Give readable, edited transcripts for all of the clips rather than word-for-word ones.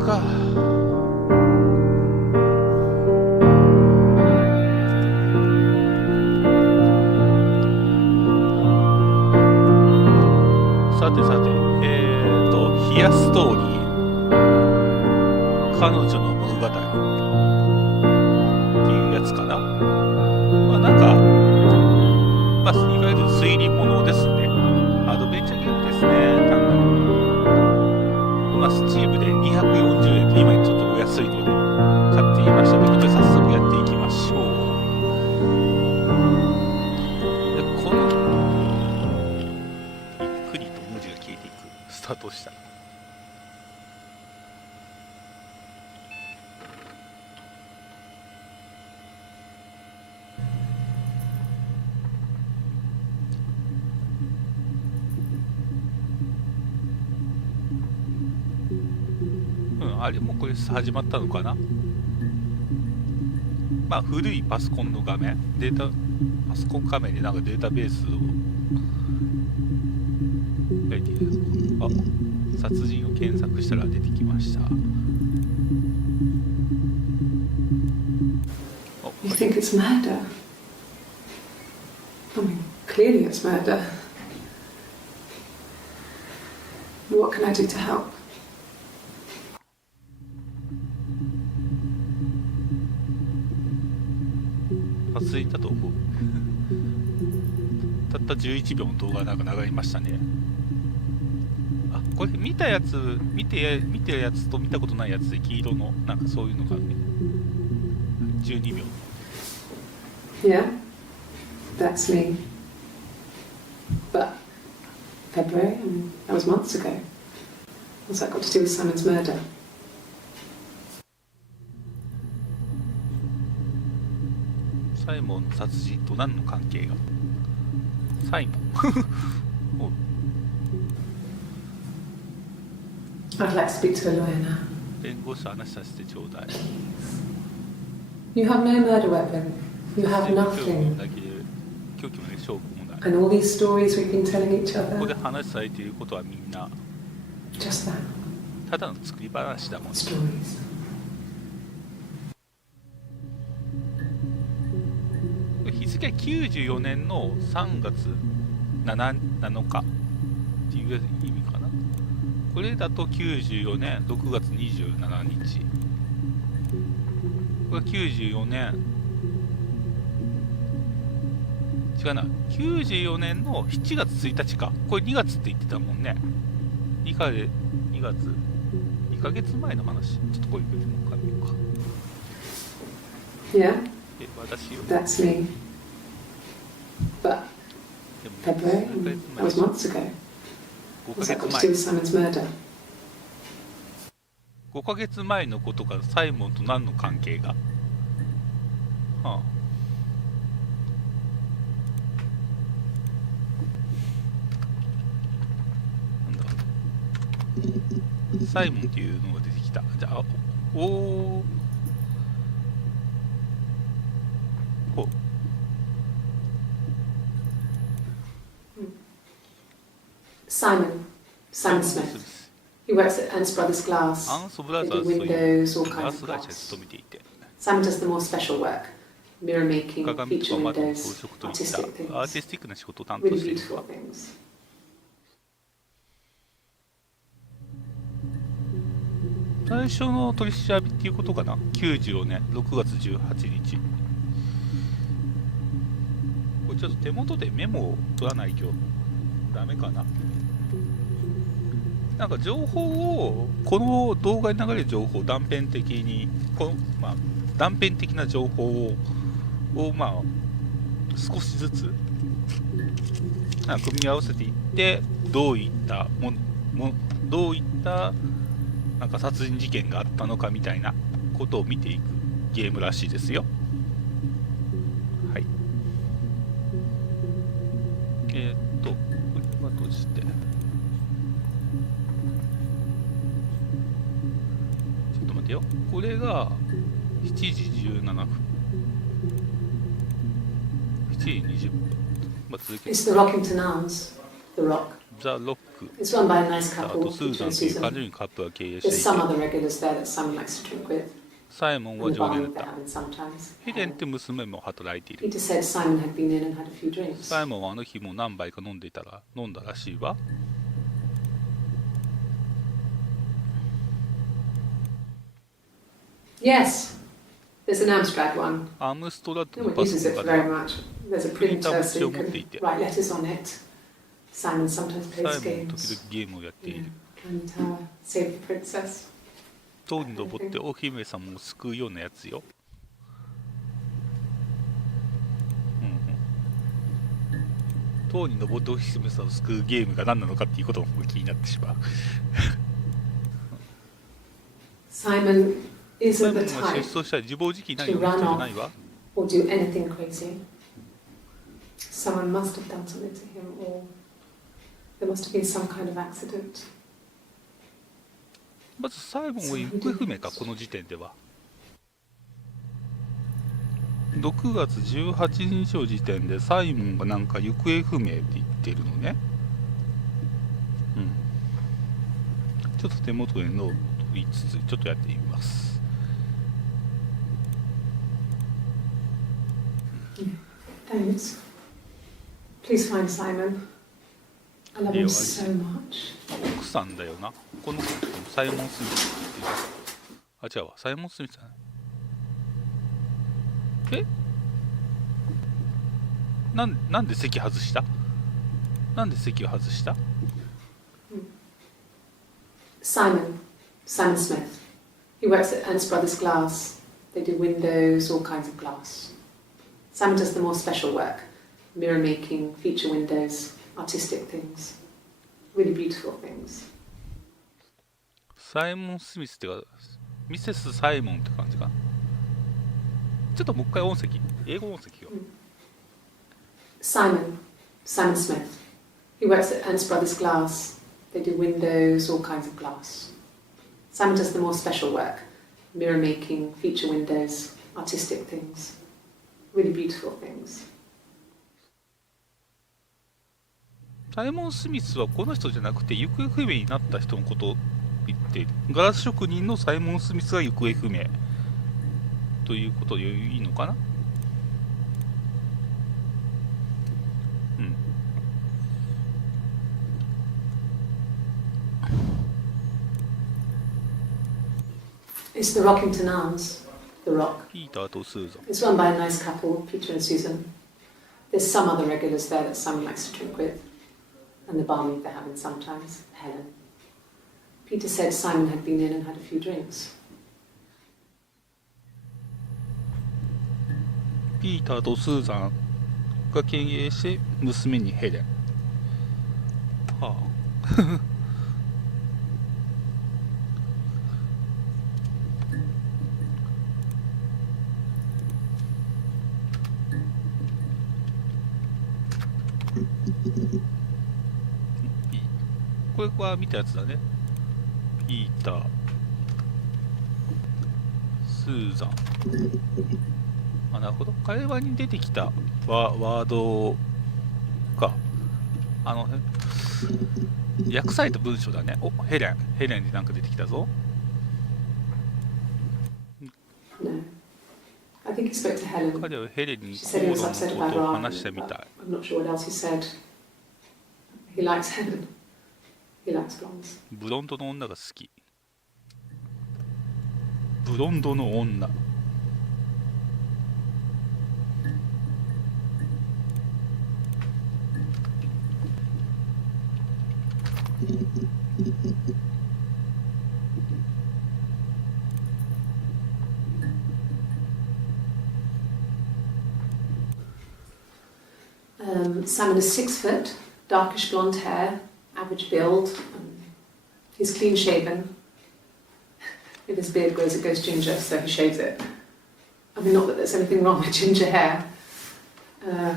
か。さてさて、ヒアストーリー、彼女の物語っていうやつかな。まあなんか、まあ、いわゆる推理物ですね。アドベンチャーゲームですね、単なる。まあ、スチームで240円と今ちょっとお安いので買ってみましたということで、早速やっていきましょう。で、このゆっくりと文字が消えていくスタートした。あれもこれ始まったのかな。まあ古いパソコンの画面、パソコン画面でなんかデータベースを書いている。あ、殺人を検索したら出てきました。You think it's murder? I mean, clearly it's murder. What can I do to help?続いたと思う。たった11秒の動画なんか流れましたね。あ、これ見たやつ、見てるやつと見たことないやつで黄色のなんかそういうのがね、12秒。Yeah, that's me. But February, that was months ago. What's that got to do with Simon's murder?サイモン殺人と何の関係が。サイモンI'd like to speak to a lawyer now. 弁護士と話させてちょうだい。 You have no murder weapon. You have nothing. 凶器もね、証拠もない。 And all these stories we've been telling each ここで other. 話されていることはみんな Just that. ただの作り話だもんね。 Stories. 日付は94年の3月7日っていう意味かな。これだと94年6月27日。これは94年、違うな、94年の7月1日か。これ2月って言ってたもんね。2ヶ月前の話。ちょっとこういうのを見ようか。 Yeah, で、私を that's me. But でも February, 5 that was months ago. ヶ What's that 月 got to 前 do with Simon's murder? 5ヶ月前のことがサイモンと何の関係が。はあ、なんだ、サイモンっていうのが出てきた。じゃあ、おお、ほう。Simon Smith. He works at Ernst Brothers Glass. アンソブラ They ザー do ズという windows, all ガラ kinds ス of 会社に glass. 勤めていて、 Simon does the more special work, mirror making, 鏡と feature か窓の windows, 装飾といっ artistic たアーティ things, スティックな仕事を担当 really している。 beautiful things. 最初の取り調べっていうことかな。94年6月18日。これちょっと手元でメモを取らないとダメかな。なんか情報を、この動画に流れる情報を断片的に、断片的な情報をまあ少しずつ組み合わせていって、どういったなんか殺人事件があったのかみたいなことを見ていくゲームらしいですよ。はい。これは閉じて。ちょっと待てよ。これが7時17分。7時20分。まあ、続けて。It's the Rockington Arms. The Rock. ザ・ロック。く。 It's run by a nice あ couple, とスー Peter ザン and という彼 Susan. 女にカップルが経営 There's してい some て、 other regulars there that Simon likes to drink with, サイモン and は the 常連 barmaid だ they're った。 having sometimes. ヘレンって娘も働いている。 Peter said Simon had been in and had a few drinks. サイモンはあの日も何杯か飲んだらしいわ。 Yes, there's an Amstrad one. アームストラッド No の one パソ uses コン it がで very は much. There's a プリンター printer も so 一 you 応持って can いて、 write letters on it. Simon sometimes サ plays イモンも時 games. 々ゲームをやってい Yeah, る。 Climb the tower, save the princess. 塔に登ってお姫様を救うようなやつよ。うんうん。塔に登ってお姫様を救うゲームが何なのかっていうことも気になってしまう。 Simon サイ isn't モン the は type 失踪したら自暴自棄になるような人じゃないわ。 or do anything crazy. Someone must have done something to him, or there must have been some kind of accident. まずサイモンは行方不明か、この時点では。6月18日の時点でサイモンがなんか行方不明って言ってるのね。うん。ちょっと手元にノート取りつつ、ちょっとやってみます。Thanks. Please find Simon. I love him so much. 奥さんだよな。このサイモン・スミスっていう。あ、違うわ。サイモン・スミスだね。なんで席外した？なんで席を外した？ Simon Smith. He works at Ernst Brothers Glass. They do windows, all kinds of glass. Simon does the more special work. Mirror making, feature windows, artistic things. Really beautiful things. サイモン・スミスってか、ミセス・サイモンって感じかな。ちょっともう一回音声、英語音声を。Simon Smith. He works at Ernst Brothers Glass. They do windows, all kinds of glass. Simon does the more special work. Mirror making, feature windows, artistic things. Really beautiful things. サイモン・スミスはこの人じゃなくて行方不明になった人のことを言っている。ガラス職人のサイモン・スミスが行方不明ということでいいのかな。うん。It's the Rockington Arms, the Rock. ピーターとスーザン。 It's run by a nice couple, Peter and Susan. There's some other regulars there that Simon likes to drink with, and the barmaid they're having sometimes, Helen. Peter said Simon had been in and had a few drinks. ピーターとスーザンが経営して娘にヘレン。はあ。これは見たやつだね。ピーター、スーザン。あ、なるほど。会話に出てきたワードか。訳された文章だね。お、ヘレンでなんか出てきたぞ。No. I think he spoke to Helen. 彼はヘレンに She 口 said he 論 was の upset こと about を her 話した argument, み but たい。 I'm not sure what else he said. He likes Helen. He likes blondes. ブロンドの女が好き。ブロンドの女。Simon is 6 foot, darkish blonde hair, average build. He's clean shaven. If his beard grows, it goes ginger, so he shaves it. I mean, not that there's anything wrong with ginger hair. I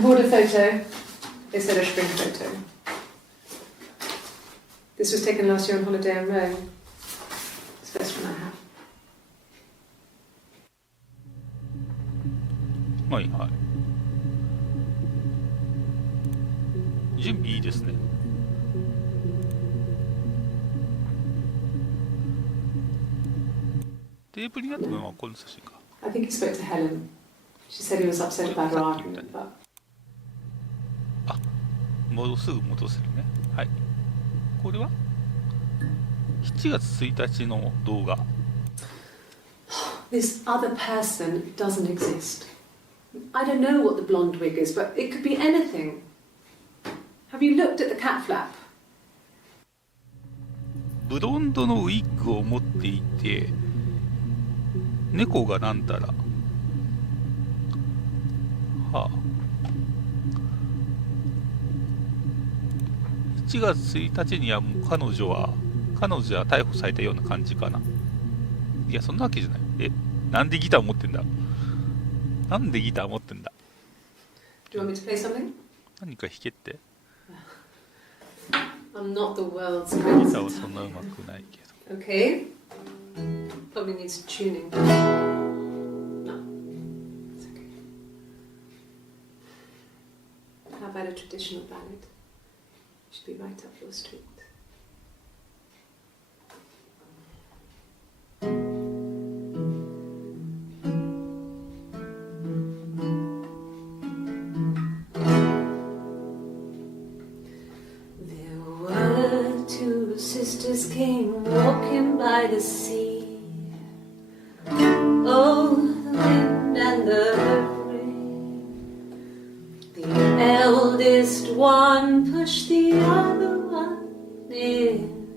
bought a photo. They said a spring photo. This was taken last year on holiday in Rome. It's the best one I have. はいはい。準備いいですね。テーブルになったのはこの写真か。 I think he spoke to Helen. She said he was upset about her argument, but あ、すぐ戻せるね。はい。これは7月1日の動画。 this other person doesn't exist. I don't know what the blonde wig is, but it could be anything. Have you looked at the cat flap? ブロンドのウィッグを持っていて、猫がなんたら、はあ、7月1日にはもう彼女は逮捕されたような感じかな。いや、そんなわけじゃない。なんでギター持ってんだ。なんでギター持ってんだ。 Do you want me to play something? 何か弾けって。 I'm not the world's ギ greatest. ターはそんな上手くないけど。 Okay. Probably needs tuning. No, it's okay. How about a traditional ballad? Should be right up your street. There were two sisters came walking by the sea. Oh, the wind and the rain. The eldest one pushed the other one in.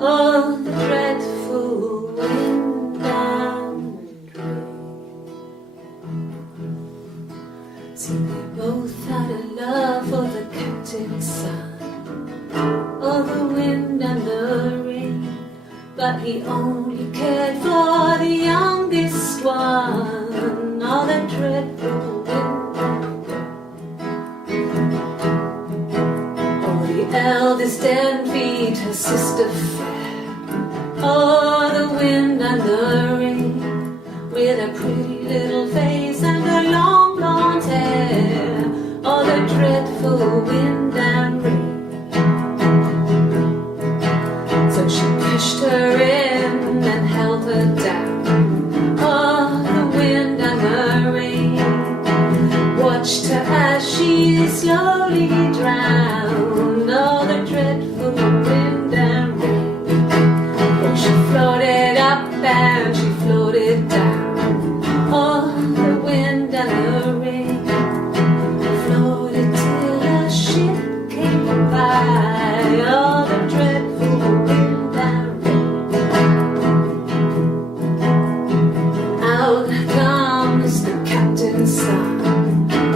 Oh, the dreadful wind and rain. See, they both had a love for the captain's son. Oh, the wind and the rain. But he only cared for the youngest one. Oh, the dreadful wind and rain. Oh, the eldest envied her sister fair. Oh, the wind and the rain. With a pretty little face and her long blonde hair. Oh, the dreadful wind and rain. So she pushed her in and held her down. Oh, the wind and the rain. Watched her as she slowly drowned. Oh, the dreadful wind and rain. Oh, she floated up and she floated down. Oh, the wind and the rain. Floated till a ship came by. Oh, the dreadful wind and rain. Out comes the captain's son.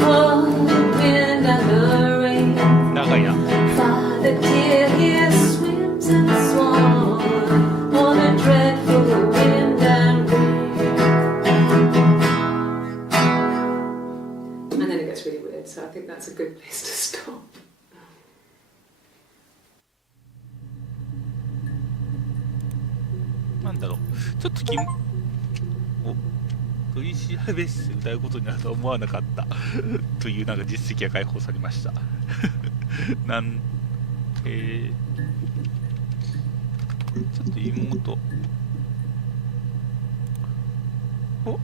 Oh, the wind and the rain. 長いな。 Father dear, here swims and swan. Oh, the dreadful wind and rain. And then it gets really weird, so I think that's a good place to stop. なんだろう。ちょっと取り調べ室で歌うことになるとは思わなかったというなんか実績が解放されました。ちょっと妹。お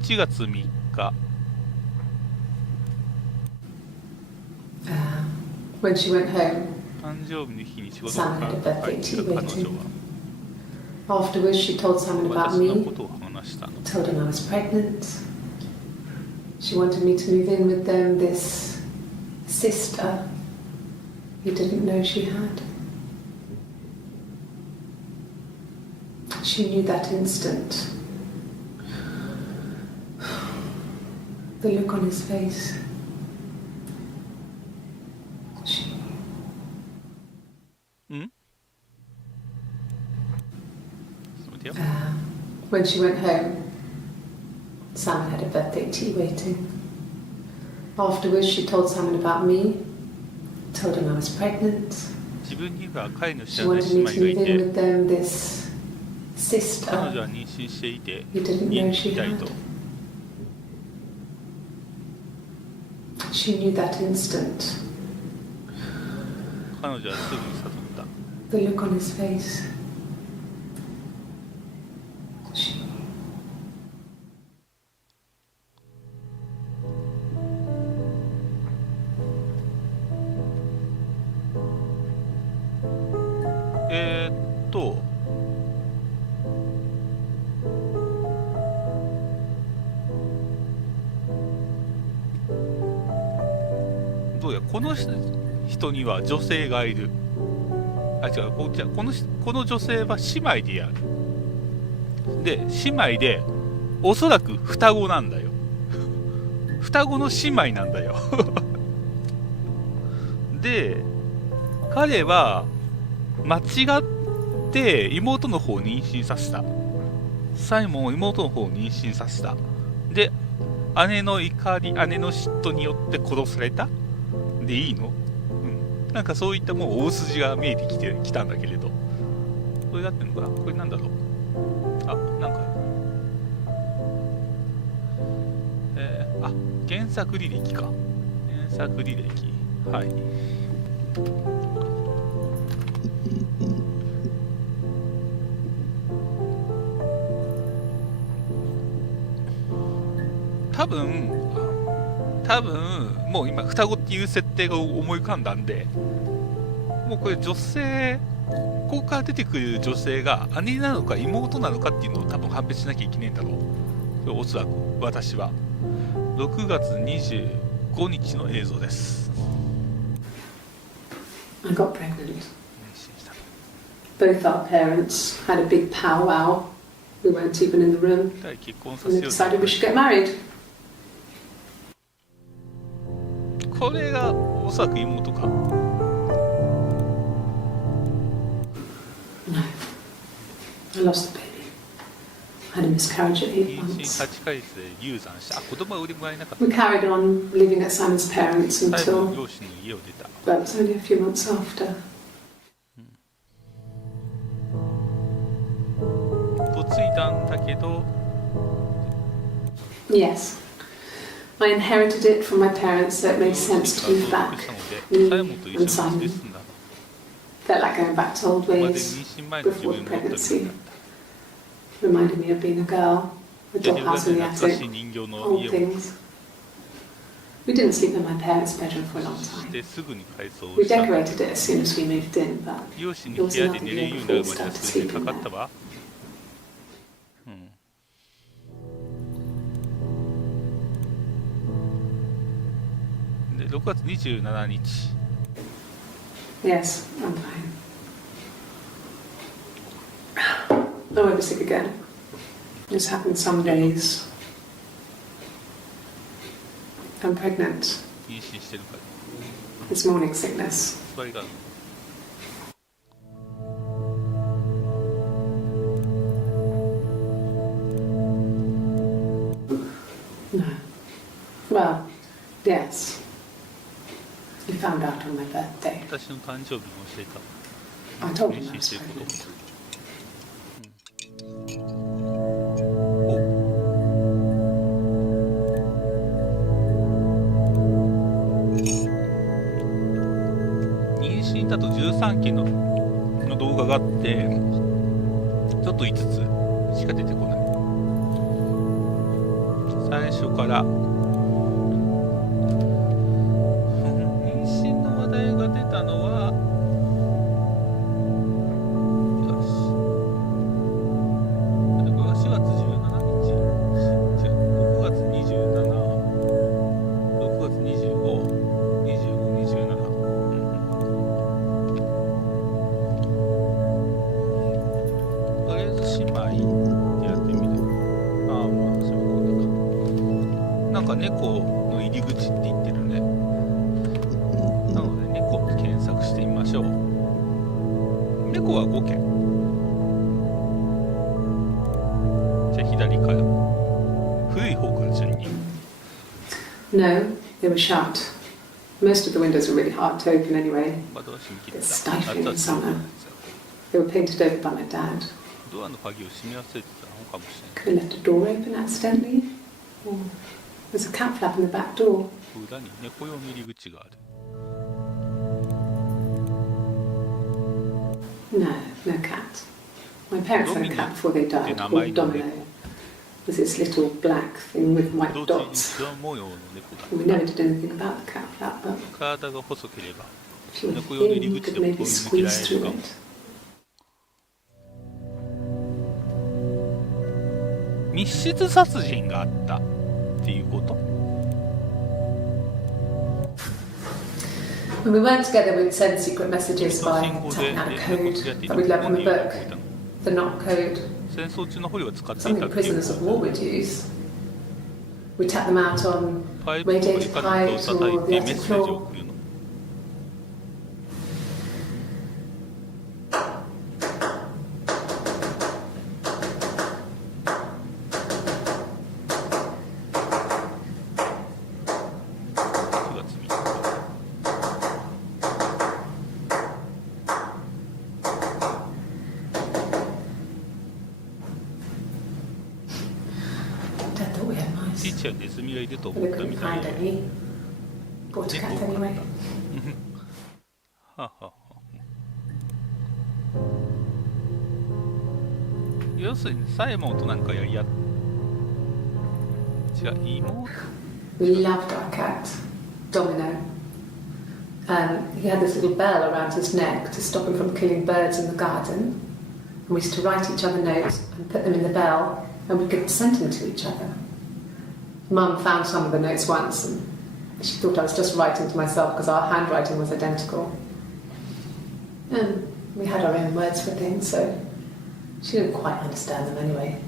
?7 月3日。When she went home, 誕生日の日に仕事を Sam had a birthday 帰 tea った彼女 waiting. は Afterwards, she told Simon about 私の me, ことを話したの。 told him I was pregnant. She wanted me to move in with them, this sister he didn't know she had. She knew that instant. The look on his face. She ん待てよ。 When she went home, Simon had a birthday tea waiting. Afterwards, she told Simon about me, told him I was pregnant. 自分には飼い主 She じゃない wanted 姉 me 妹 to がい move in て、 with them, this 彼 sister 女は妊娠していて、 he didn't 家 know に she いたい had. と。 She knew that instant. 彼女はすぐに悟った。 The look on his face. えーっとどうや、この人には女性がいる。あ、違う、じゃあこの女性は姉妹でやる。で、姉妹で、おそらく双子なんだよ。双子の姉妹なんだよ。で、彼は、間違って妹の方を妊娠させた。サイモンを妹の方を妊娠させた。で、姉の怒り、姉の嫉妬によって殺されたでいいの？うん。なんかそういったもう大筋が見えてきたんだけれど。これだってんのかな？これなんだろう？あ、なんか。あ、原作履歴か。原作履歴。はい。多分もう今双子っていう設定が思い浮かんだんで、もうこれ女性、ここから出てくる女性が姉なのか妹なのかっていうのを多分判別しなきゃいけないんだろう。これおそらく私は6月25日の映像です。 I got pregnant. Both our parents had a big powwow. We weren't even in the room. 結婚さ And せ they よう decided we should get married. これがおそらく妹か。 No. I lost the baby. I had a miscarriage at 8妊娠 months. 8ヶ月で流産した。あ、子供は売りもらえなかった。 We carried on living at Simon's parents 最後 until, 両親の家を出た。 well, it was only a few months after. 嫁いだんだけど、 Yes. I inherited it from my parents, so it made sense to move back. サイモンと一緒に住んで住んだ。 Felt like going back to old ここまで ways 妊娠前の自 before 分 the の夫に pregnancy. なった。 Reminded me of being a girl, a じゃあ、留学 dollhouse in で the 懐かしい attic, 人形の old 家を things. We didn't sleep in my parents' bedroom for a long し time. てすぐに改装 We した。 decorated it as soon as we moved in, but 両親に it 部 was 屋で another 寝れる year ようになる before ま we では started 数年 sleeping かかった there. わ。で、6月27日。 Yes, I'm fine. I won't be sick again. This happens some days. I'm pregnant. 妊娠してるから。 It's morning sickness. それが No. Well, yes. You found out on my birthday. 私の誕生日に教えた。 I told 妊 him I 娠して was ること。 pregnant. 妊娠だと13件の動画があって、ちょっと5つしか出てこない。最初から、妊娠の話題が出たのは、よし。これが4月17日。違う、6月27、6月25、25、27。とりあえず姉妹でやってみる。ああ、まあ、そういうことか。なんか猫の入り口って言ってるね。なので、猫って検索してみましょう。猫は5件。じゃあ、左から。古い方から順に。 No, they were shut. Most of the windows were really hard to open anyway. 窓は閉め切っ It's た。 stifling in あとは summer. They were painted over by my dad. ドアの鍵を閉め忘れてたのかもしれない。 Could have left a door open accidentally. Or there's a cat flap in the back door. 裏に猫用の入り口がある。 No, no cat. My parents had a cat before they died called Domino. It was this little black thing with white どっちに dots. 黒模様の猫だ And we never did anything about the cat flap, but 体が細ければ if you were 猫用の入 thin, り you 口 could でも maybe 通り抜けら squeeze れる through かも。 it. 密室殺人があったっていうこと。 When we weren't together, we'd send secret messages 戦 by 後で typing out a 連絡 code し合っていた that こ we'd と left on the に覚 book, えたの。 the knock code, 戦争中の捕虜が使っていた something っていう prisoners of war would use. We'd tap them out on パイプを radiated カナットを pipes 叩い or て the メッ attic セージを floor. 送るの。9月3日。Dad thought we had ちっ mice, ちゃいネズミがいると but 思 we ったみ couldn't たい find で。 any. Bought a cat anyway. ははは。要するにサイモンとなんか違う、妹。 We loved our cat, Domino. He had this little bell around his neck to stop him from killing birds in the garden. And we used to write each other notes and put them in the bell, and we could send them to each other. Mum found some of the notes once, and she thought I was just writing to myself because our handwriting was identical. And we had our own words for things, so she didn't quite understand them anyway.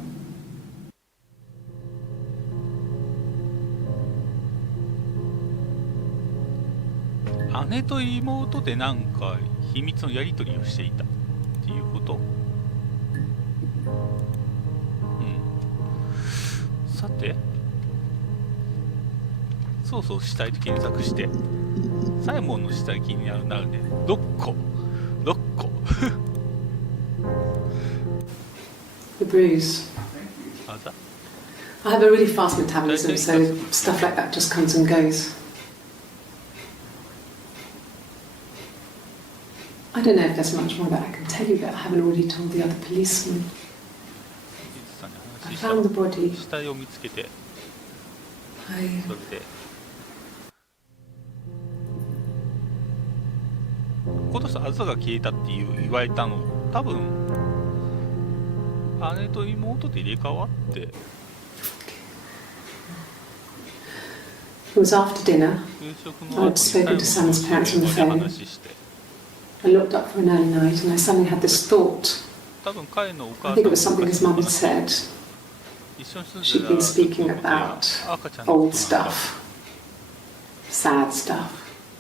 姉と妹でなんか秘密のやり取りをしていたっていうこと。うん。さて、そうそう死体と検索して、サイモンの死体気になるね。6個。The bruise. あざ。 I have a really fast metabolism, so stuff like that just comes and goes. I don't know if there's much more that I can tell you that I haven't already told the other policemen. さんに I 話した found the body. 死体を見つけて、 I それで今年あざが消えたって言われたの、多分姉と妹で入れ替わって、 It was after dinner. 夕食の後に最後の電話で話して、 I looked up for an early night and I suddenly had this thought. 多分彼のお I 母 think it was さん something が his mum had said. 一緒に住ん She'd でた been speaking 時や about 赤ちゃんのこ old となんか stuff, sad stuff,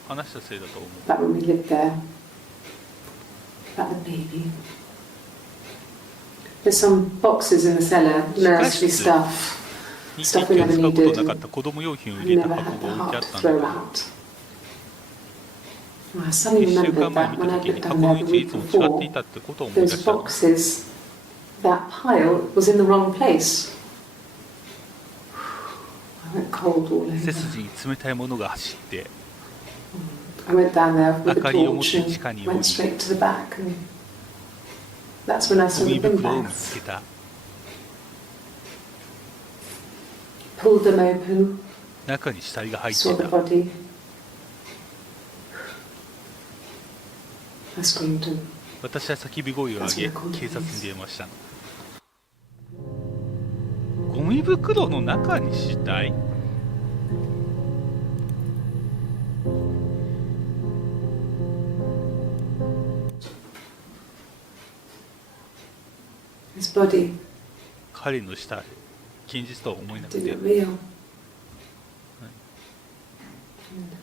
話したせいだと思う。 about when we lived there, about the baby. There's some boxes in the cellar, nursery stuff. 日 Stuff 記 we を never 使うこと needed. なかった子供用品を I 入れた never 箱 had the が置いてあ heart っ to たんだ throw けど、 out. I suddenly 1週 remembered 間前 that 見 when た I 時に looked 箱 down の there 位 the 置い week つも違ってい before, たってことを思い出 those したの。 boxes, that pile was in the wrong place. I went cold all 背 over. 筋に冷たいものが走って、 I went down there with a 明かりを持って torch and 地下に降り、 went straight to the back, and that's when I ゴ saw ミ the bin 袋を見つ bags. けた。 Pulled them open, 中に死体が入って saw い the た。 body. I screamed and 私は叫び声を上げ、警察に電話したの。ゴミ袋の中に死体？ his body 彼の死体、現実とは思えなく didn't て、 look real. And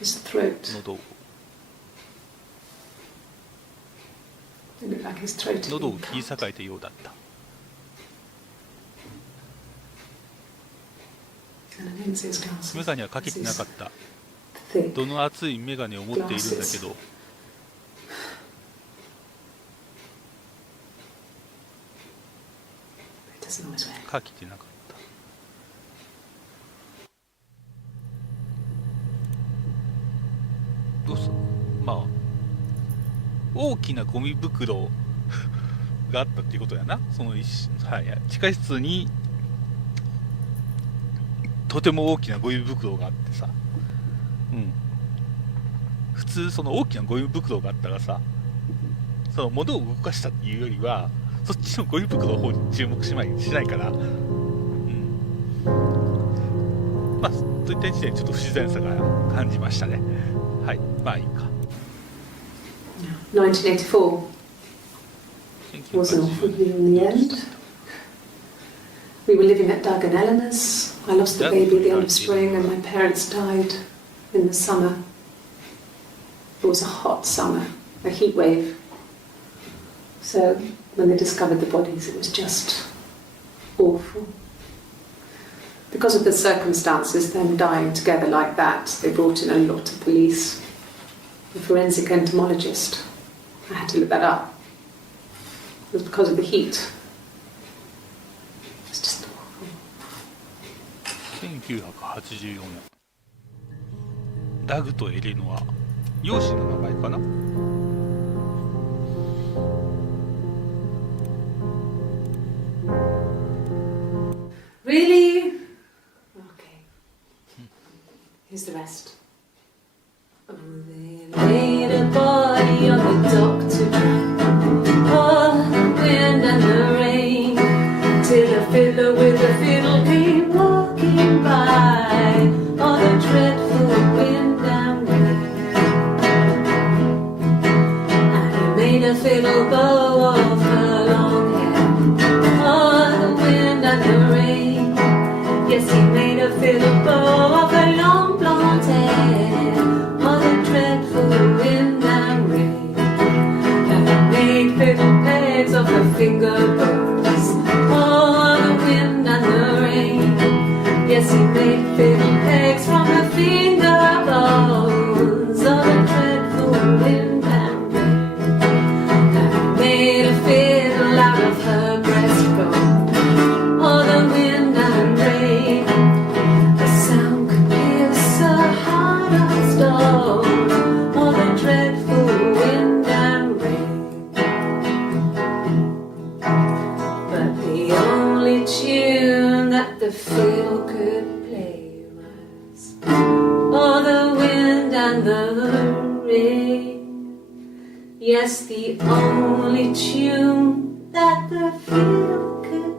his throat 喉を it looked like his throat had 喉を been 切り cut. 裂かれたようだった。 And I didn't see his メ glasses. ガネはかけてなかった。 Thick. どの厚いメガネを持っているんだけど、 It doesn't always wear. かけてなかった。どうすまあ大きなゴミ袋があったっていうことやな。そのはい、地下室にとても大きなゴミ袋があってさ、うん、普通その大きなゴミ袋があったらさ、その物を動かしたっていうよりは、そっちのゴミ袋の方に注目しないから、まあといった時点でちょっと不自然さが感じましたね。はい、まあいいか。1984 wasn't awful in the end. We were living at Doug and Eleanor's. I lost the baby at the end of spring and my parents died in the summer. It was a hot summer, a heat wave. So when they discovered the bodies, it was just awful. Because of the circumstances, them dying together like that, they brought in a lot of police. A forensic entomologist. I had to look that up. It was because of the heat. It's just awful. 1984年、ダグとエレノア、養子の名前かな。Really? Okay. Here's the rest. Oh, they laid a body on the dock to dry. Oh, the wind and the rain. Till a fiddler with a fiddle came walking by. Oh, the dreadful wind and rain. And he made a fiddle bow of her long hair. Oh, the wind and the rain. Yes, he made a fiddle bow of her long blonde hair. Oh, the dreadful wind and rain. And he made fiddle pegs of her finger bows. Oh, the wind and the rain. Yes, he made fiddle pegs from her finger bows. Oh, the dreadful wind and rain. And he made a fiddle out of her breastbone. Oh, the wind and rain. The sound could pierce a heart of stone. Oh, the dreadful wind and rain. But the only tune that the fiddle could play was oh, the wind and the rain. Yes, the only tune that the fiddle could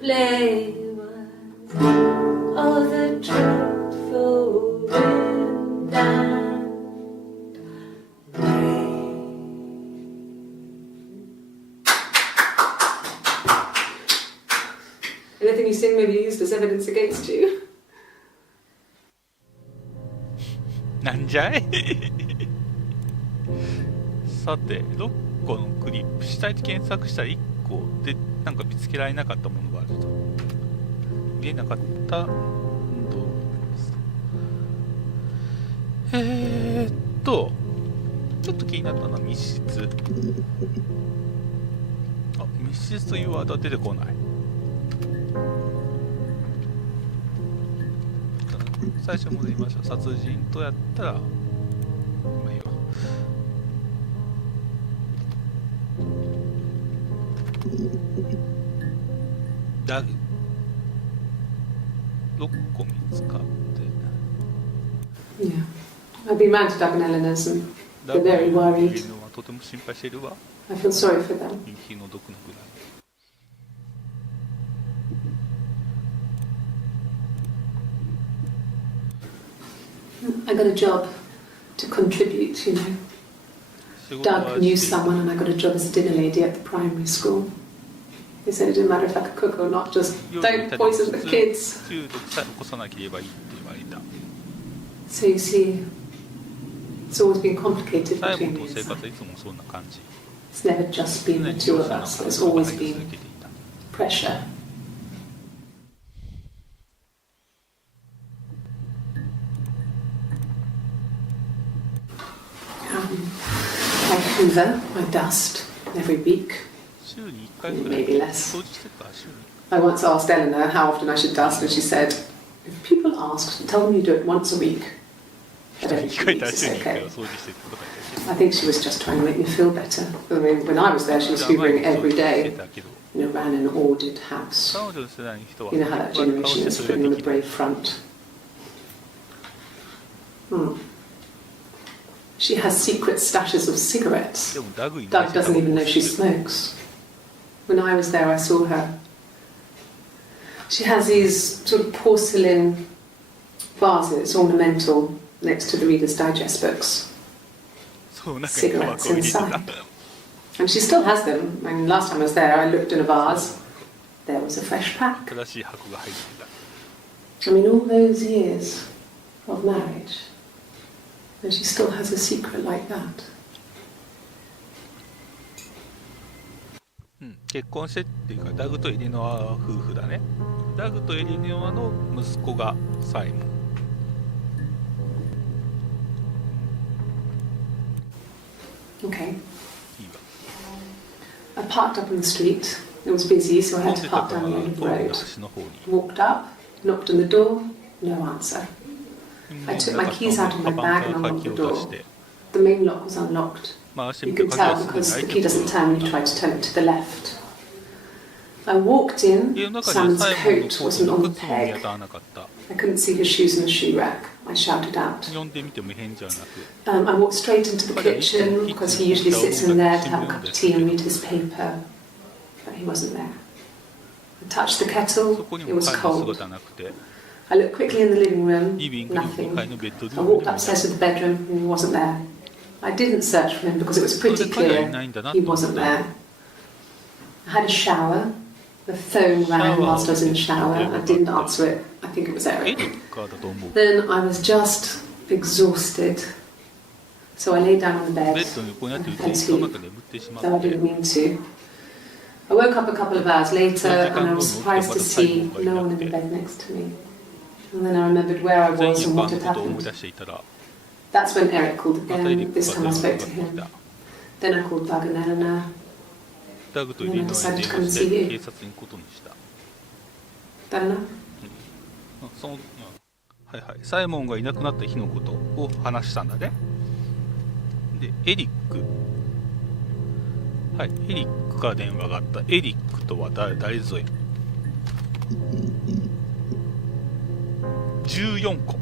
play was oh, the dreadful wind and rain. Anything you sing may be used as evidence against you. なんじゃいさて、6個のクリップ、下で検索したら1個でなんか見つけられなかったものがあると。見えなかった動画です。ちょっと気になったのは密室。あ、密室というワードは出てこない。最初戻りましょう。殺人とやったら、まあいいわ。ダグ6個見つかって。Yeah. I've been round to Doug and Eleanor's and ダ they're グ very の worried. のはとても心配しているわ。 I feel sorry for them. 気の毒のぐらい。I got a job to contribute, you know. 仕事は Doug knew someone and I got a job as a dinner lady at the primary school. They said it didn't matter if I could cook or not, just 夜 don't に poison the kids. 中毒さえ起こさなければいいって言われた。 So you see, it's always been complicated 最後 between と me 生 and 活は Simon. いつもそんな感じ。 It's never just been the two of us. There's always been pressure. I hoover, I dust every week. 週に1回ぐらい Maybe less. 掃除してるから週に I once asked Eleanor how often I should dust, and she said, if people ask, tell them you do it once a week. I don't 1 think 回 it's から週に1回 okay. は掃除してるってことだけど。 I think she was just trying to make me feel better. I mean, when I was there, she was hoovering every day. You know, ran an ordered house. 彼女の世代の人は You know how that 不安な顔 generation して is それ putting が on で a きない。 brave front. She has secret stashes of cigarettes. でもダグに Doug doesn't even know she smokes. When I was there, I saw her. She has these sort of porcelain vases, ornamental, next to the Reader's Digest books. そう、中にタバ Cigarettes コを入れてた。 inside. And she still has them. I mean, last time I was there, I looked in a vase. There was a fresh pack. 新しい箱が入ってた。 I mean, all those years of marriage, and she still has a secret like that. うん、結婚してっていうか、ダグとエリノア夫婦だね。ダグとエリノアの息子がサイモン。 Okay. いいわ。 I parked up on the street. It was busy, so I 混ん had で to た park から down the end of 通 the りの road. 端の方に。 Walked up, knocked on the door, no answer. I took my keys out of my bag and unlocked the door. The main lock was unlocked. 回して You みて could 鍵は tell すぐに because 開 the い key て doesn't く turn when you try to turn it to the left. I walked in, 家の中に Simon's サイモンの coat コー wasn't ト on の the 靴も見 peg. 当たらなかった。 I couldn't see his shoes in the shoe rack. I shouted out. 呼んでみても返事はなく、 I walked straight into the kitchen because he usually sits in there to have a cup of tea and read his paper. But he wasn't there. I touched the そ kettle. こに It も was 彼の cold. 姿なくて、 I looked quickly in the living room. リビングに向 Nothing. かいのベッドル I ーム walked でも upstairs to the bedroom and he wasn't there. I didn't search for him because it was それ pretty で彼はい clear ないんだな he と思っ wasn't た。 there. I had a shower. The phone rang whilst I was in the shower. I didn't answer it. I think it was エ Eric. リックだと思う。 Then I was just exhausted. So I lay down on the ベ bed ッドに横になってい and ると fell いつの間 asleep, にか眠ってしま though I って、 didn't mean to. I woke up a couple of hours later and I was surprised to see no one in the bed next to me. And then I remembered where I 前 was 夜 and 晩 what の had ことを思い happened. 出していたら、 That's when Eric called またエリ again. ック This が time 電 I 話 spoke が to かかってき him. た。 Then I called Doug and Eleanor. ダグとエリノアに電話して警察に行くことにした。 Eleanor? その、はいはい、サイモンがいなくなった日のことを話したんだね。で、エリック。はい、エリックから電話があった。エリックとは誰ぞえ。14個。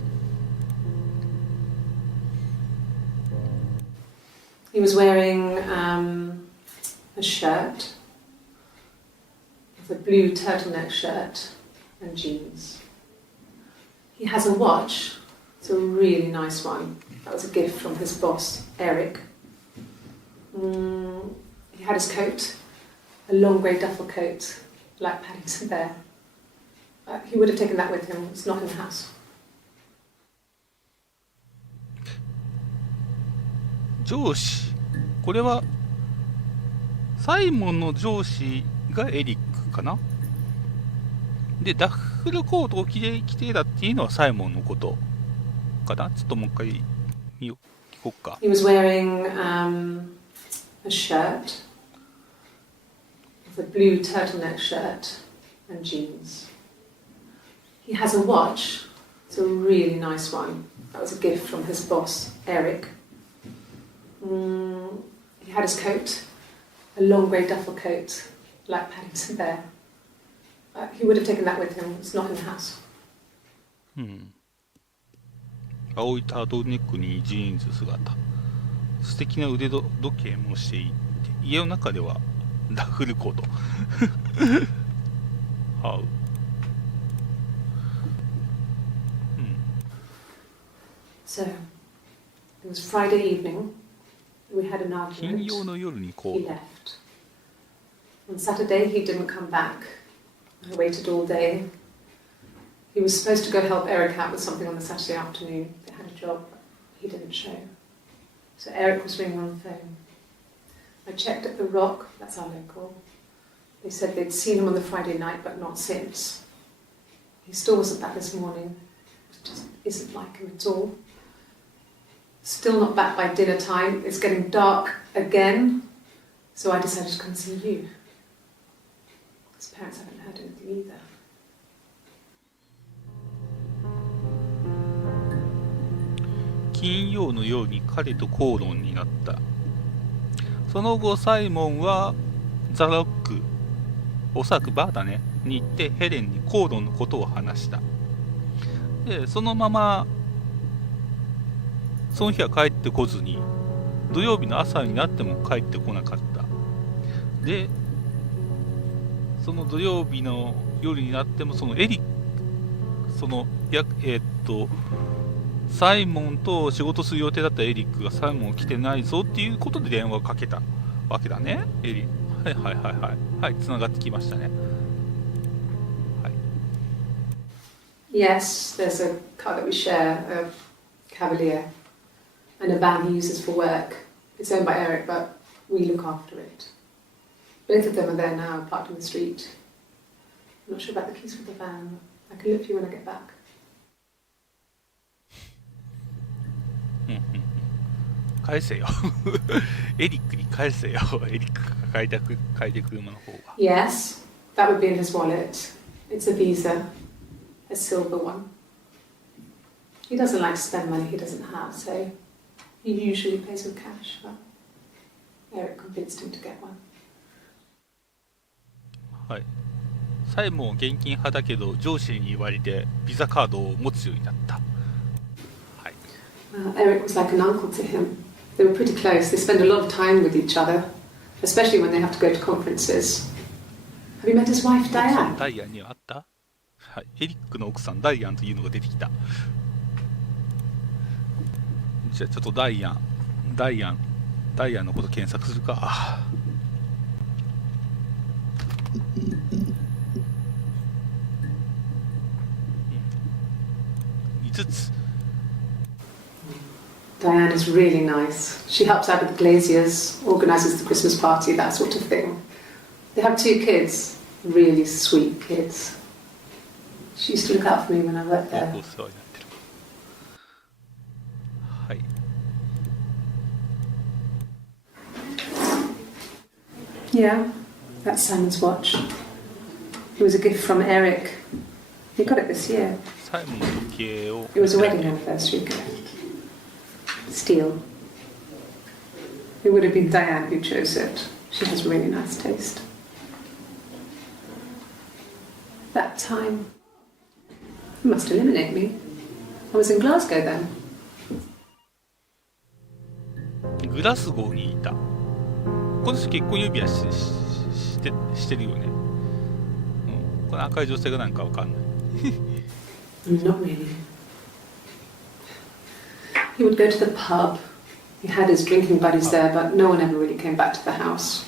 He was wearing a shirt, a blue turtleneck shirt and jeans. He has a watch. It's a really nice one. That was a gift from his boss, Eric. He had his coat, a long grey duffel coat, like Paddington Bear. He would have taken that with him. It's not in the house. 上司。これはサイモンの上司がエリックかな。で、ダッフルコートを着てだっていうのはサイモンのことかな。ちょっともう一回聞こうか。 He was wearing a shirt, a blue turtleneck shirt and jeans. He has a watch. It's a really nice one. That was a gift from his boss, Eric. He had his coat, a long grey duffel coat, like Paddington Bear. He would have taken that with him. It's not in the house. うん。青いタートルネックにジーンズ姿。素敵な腕時計もしていて、家の中ではダッフルコート。はう。So, it was Friday evening. We had an 金 argument. 曜の夜にコ He ート。 left. On Saturday, he didn't come back. I waited all day. He was supposed to go help Eric out with something on the Saturday afternoon. They had a job. He didn't show. So Eric was ringing on the phone. I checked at the Rock, that's our local. They said they'd seen him on the Friday night, but not since. He still wasn't back this morning. It just isn't like him at all. Still not back by dinner time. It's getting dark again. So I decided to come and see you. His parents haven't heard anything either. 金曜の夜に彼と口論になった。その後サイモンはザ・ロック、おそらくバーだねに行ってヘレンに口論のことを話した。でそのままその日は帰ってこずに土曜日の朝になっても帰ってこなかった。でその土曜日の夜になっても、そのエリック、そのサイモンと仕事する予定だったエリックがサイモン来てないぞっていうことで電話をかけたわけだね。はいはいはいはいはい、繋がってきましたね。はい。 Yes, there's a car that we share, a Cavalier, and a van he uses for work. It's owned by Eric, but we look after it. Both of them are there now, parked in the street. I'm not sure about the keys for the van. I can look for you when I get back. 返せよ。エリックに返せよ。エリックが買いたい車の方は。Yes, that would be in his wallet. It's a Visa, a silver one. He doesn't like to spend money he doesn't have, so he usually pays with cash, but Eric convinced him to get one. はい。サイモンは現金派だけど、上司に言われてビザカードを持つようになった。はい。Eric was like an uncle to him. They were pretty close. They spend a lot of time with each other, especially when they have to go to conferences. Have you met his wife, 奥さん Diane? ダイアンにはあった？はい。エリックの奥さんダイアンというのが出てきた。じゃあちょっとダイアンのこと検索するか。5つ。Diane is really nice. She helps out with the glaziers, organises the Christmas party, that sort of thing. They have 2 kids, really sweet kids. She used to look out for me when I worked there. お世話になってる。はい。Yeah, that's Simon's watch. It was a gift from Eric. He got it this year. サイモンの時計を。It was a wedding anniversary gift. Steel. It would have been Diane who chose it. She has really nice taste. That time. You must eliminate me. I was in Glasgow then. グラスゴーにいた。この人結婚指輪してるよね。うん。この赤い女性がなんかわかんない。Not really. He would go to the pub. He had his drinking buddies there, but no one ever really came back to the house.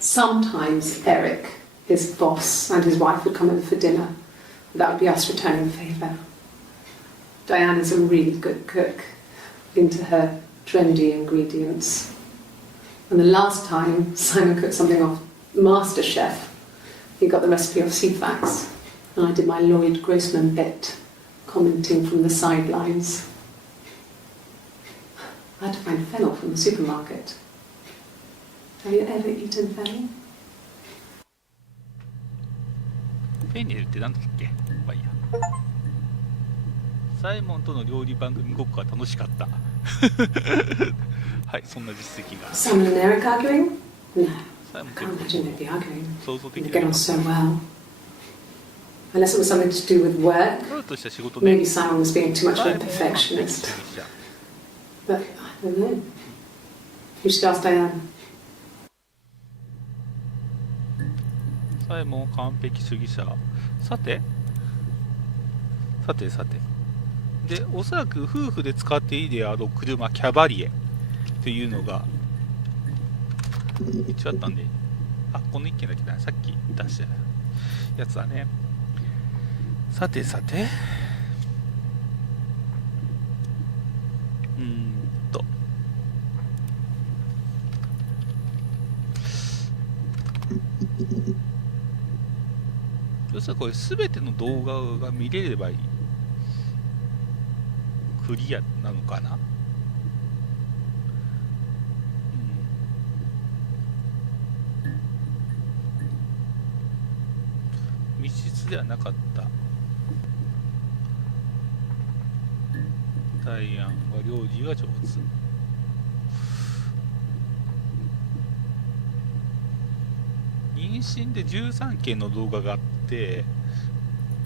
Sometimes Eric, his boss, and his wife would come over for dinner. That would be us returning the favour. Diane is a really good cook, into her trendy ingredients. And the last time Simon cooked something off MasterChef, he got the recipe off CFAX, and I did my Lloyd Grossman bit, commenting from the sidelines. I had to find fennel from the supermarket. Have you ever eaten fennel? フェニエルってなんだっけ？まあいいや。サイモンとの料理番組ごっこは楽しかった。はい、そんな実績が。Simon and Eric arguing? No, サイモ I ン can't imagine they'd be arguing. 想像で They きる。 get on so well. Unless it was something to do with work. プロとした仕事で。 Maybe Simon was being too much サ of イ a モンは perfectionist. 完璧主義者。 But I don't know. You should ask Diane. サイモン完璧主義者。さて。で、おそらく夫婦で使っていいであろう車、キャバリエというのが一応あったんで、あ、この一件だけだね。さっき出したやつだね。さて。要するにこれ全ての動画が見れればいい。クリアなのかな。密室ではなかった。ダイアンは料理が上手。妊娠で13件の動画があって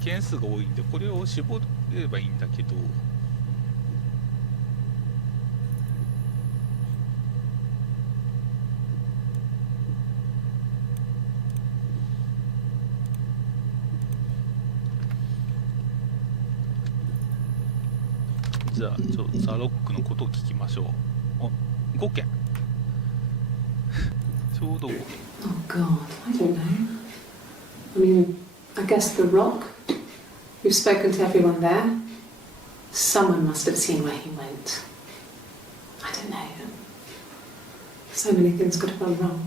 件数が多いんでこれを絞ればいいんだけど、じゃあザ・ロックのことを聞きましょう。お、5件。ちょうど5件。 Oh God, I don't know. I mean, I guess the Rock. You've spoken to everyone there. Someone must have seen where he went. I don't know. So many things could have gone wrong.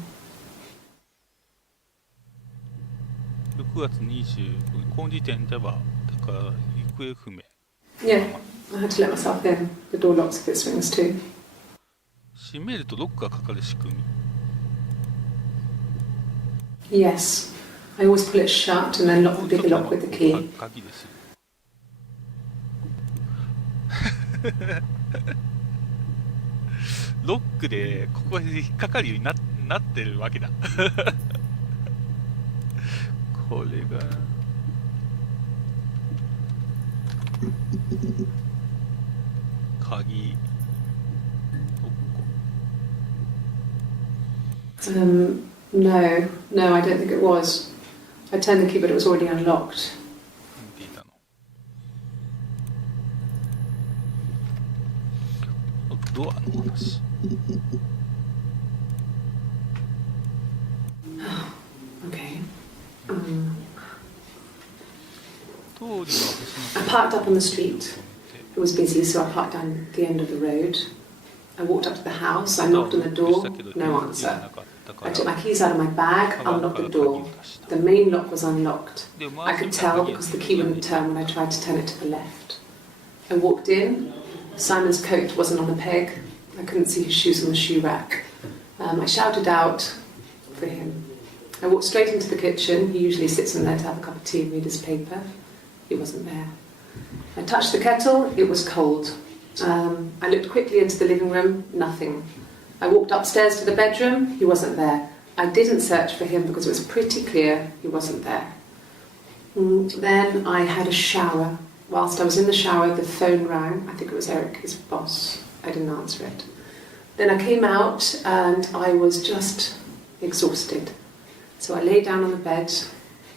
6月25日、この時点ではだから行方不明。 Yeah, I had to let myself in. The door locks if it swings too. 閉めるとロックがかかる仕組み。 Yes, I always pull it shut and then lock the bigger lock with the key. 鍵です。ロックでここで引っかかるようになってるわけだ。これが鍵。No, I don't think it was. I turned the key, but it was already unlocked. 見ていたの。ドアの話。Okay. 通りの端 I parked up on the street. It was busy, so I parked down the end of the road. I walked up to the house. I knocked on the door. No answer. I took my keys out of my bag, unlocked the door. The main lock was unlocked. I could tell because the key wouldn't turn when I tried to turn it to the left. I walked in. Simon's coat wasn't on the peg. I couldn't see his shoes on the shoe rack. I shouted out for him. I walked straight into the kitchen. He usually sits in there to have a cup of tea and read his paper. He wasn't there. I touched the kettle. It was cold. I looked quickly into the living room. Nothing. I walked upstairs to the bedroom. He wasn't there. I didn't search for him because it was pretty clear he wasn't there. Then I had a shower. Whilst I was in the shower, the phone rang. I think it was Eric, his boss. I didn't answer it. Then I came out and I was just exhausted. So I lay down on the bed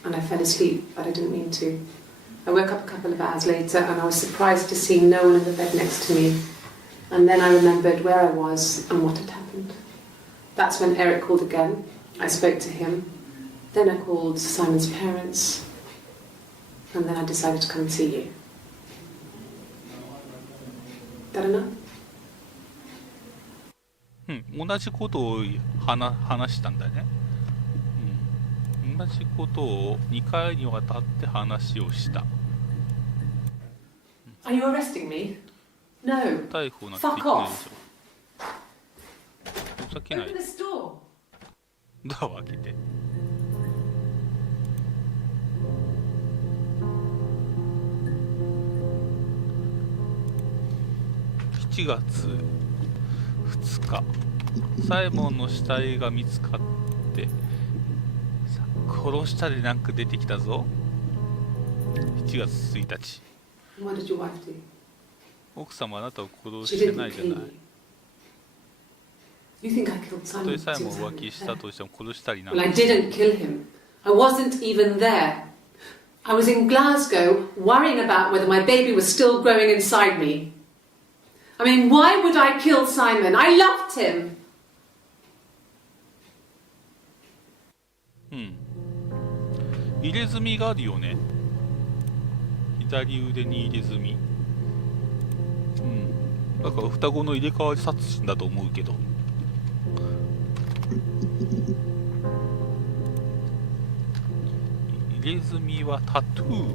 and I fell asleep, but I didn't mean to. I woke up a couple of hours later and I was surprised to see no one in the bed next to me. And then I remembered where I was and what had happened. That's when Eric called again. I spoke to him. Then I called Simon's parents. And then I decided to come and see you. That enough? 同じことを話したんだね。同じことを2回にわたって話をした。Are you arresting me? No. 逮捕なんてできないでしょ。ふざけない。 Open this door. ドアを開けて。7月2日、サイモンの死体が見つかって殺したでなんか出てきたぞ。7月1日。 What did your wife do? 奥様あなたを殺してないじゃない。 You think I killed たと Simon? えサイモンを浮気したとしても殺したりなん Well, か I didn't kill him. I wasn't even there. I was in Glasgow worrying about whether my baby was still growing inside me. I mean, why would I kill Simon? I loved him. 入れ墨があるよね。左腕に入れ墨。だから双子の入れ替わり殺人だと思うけど。入れ墨はタトゥ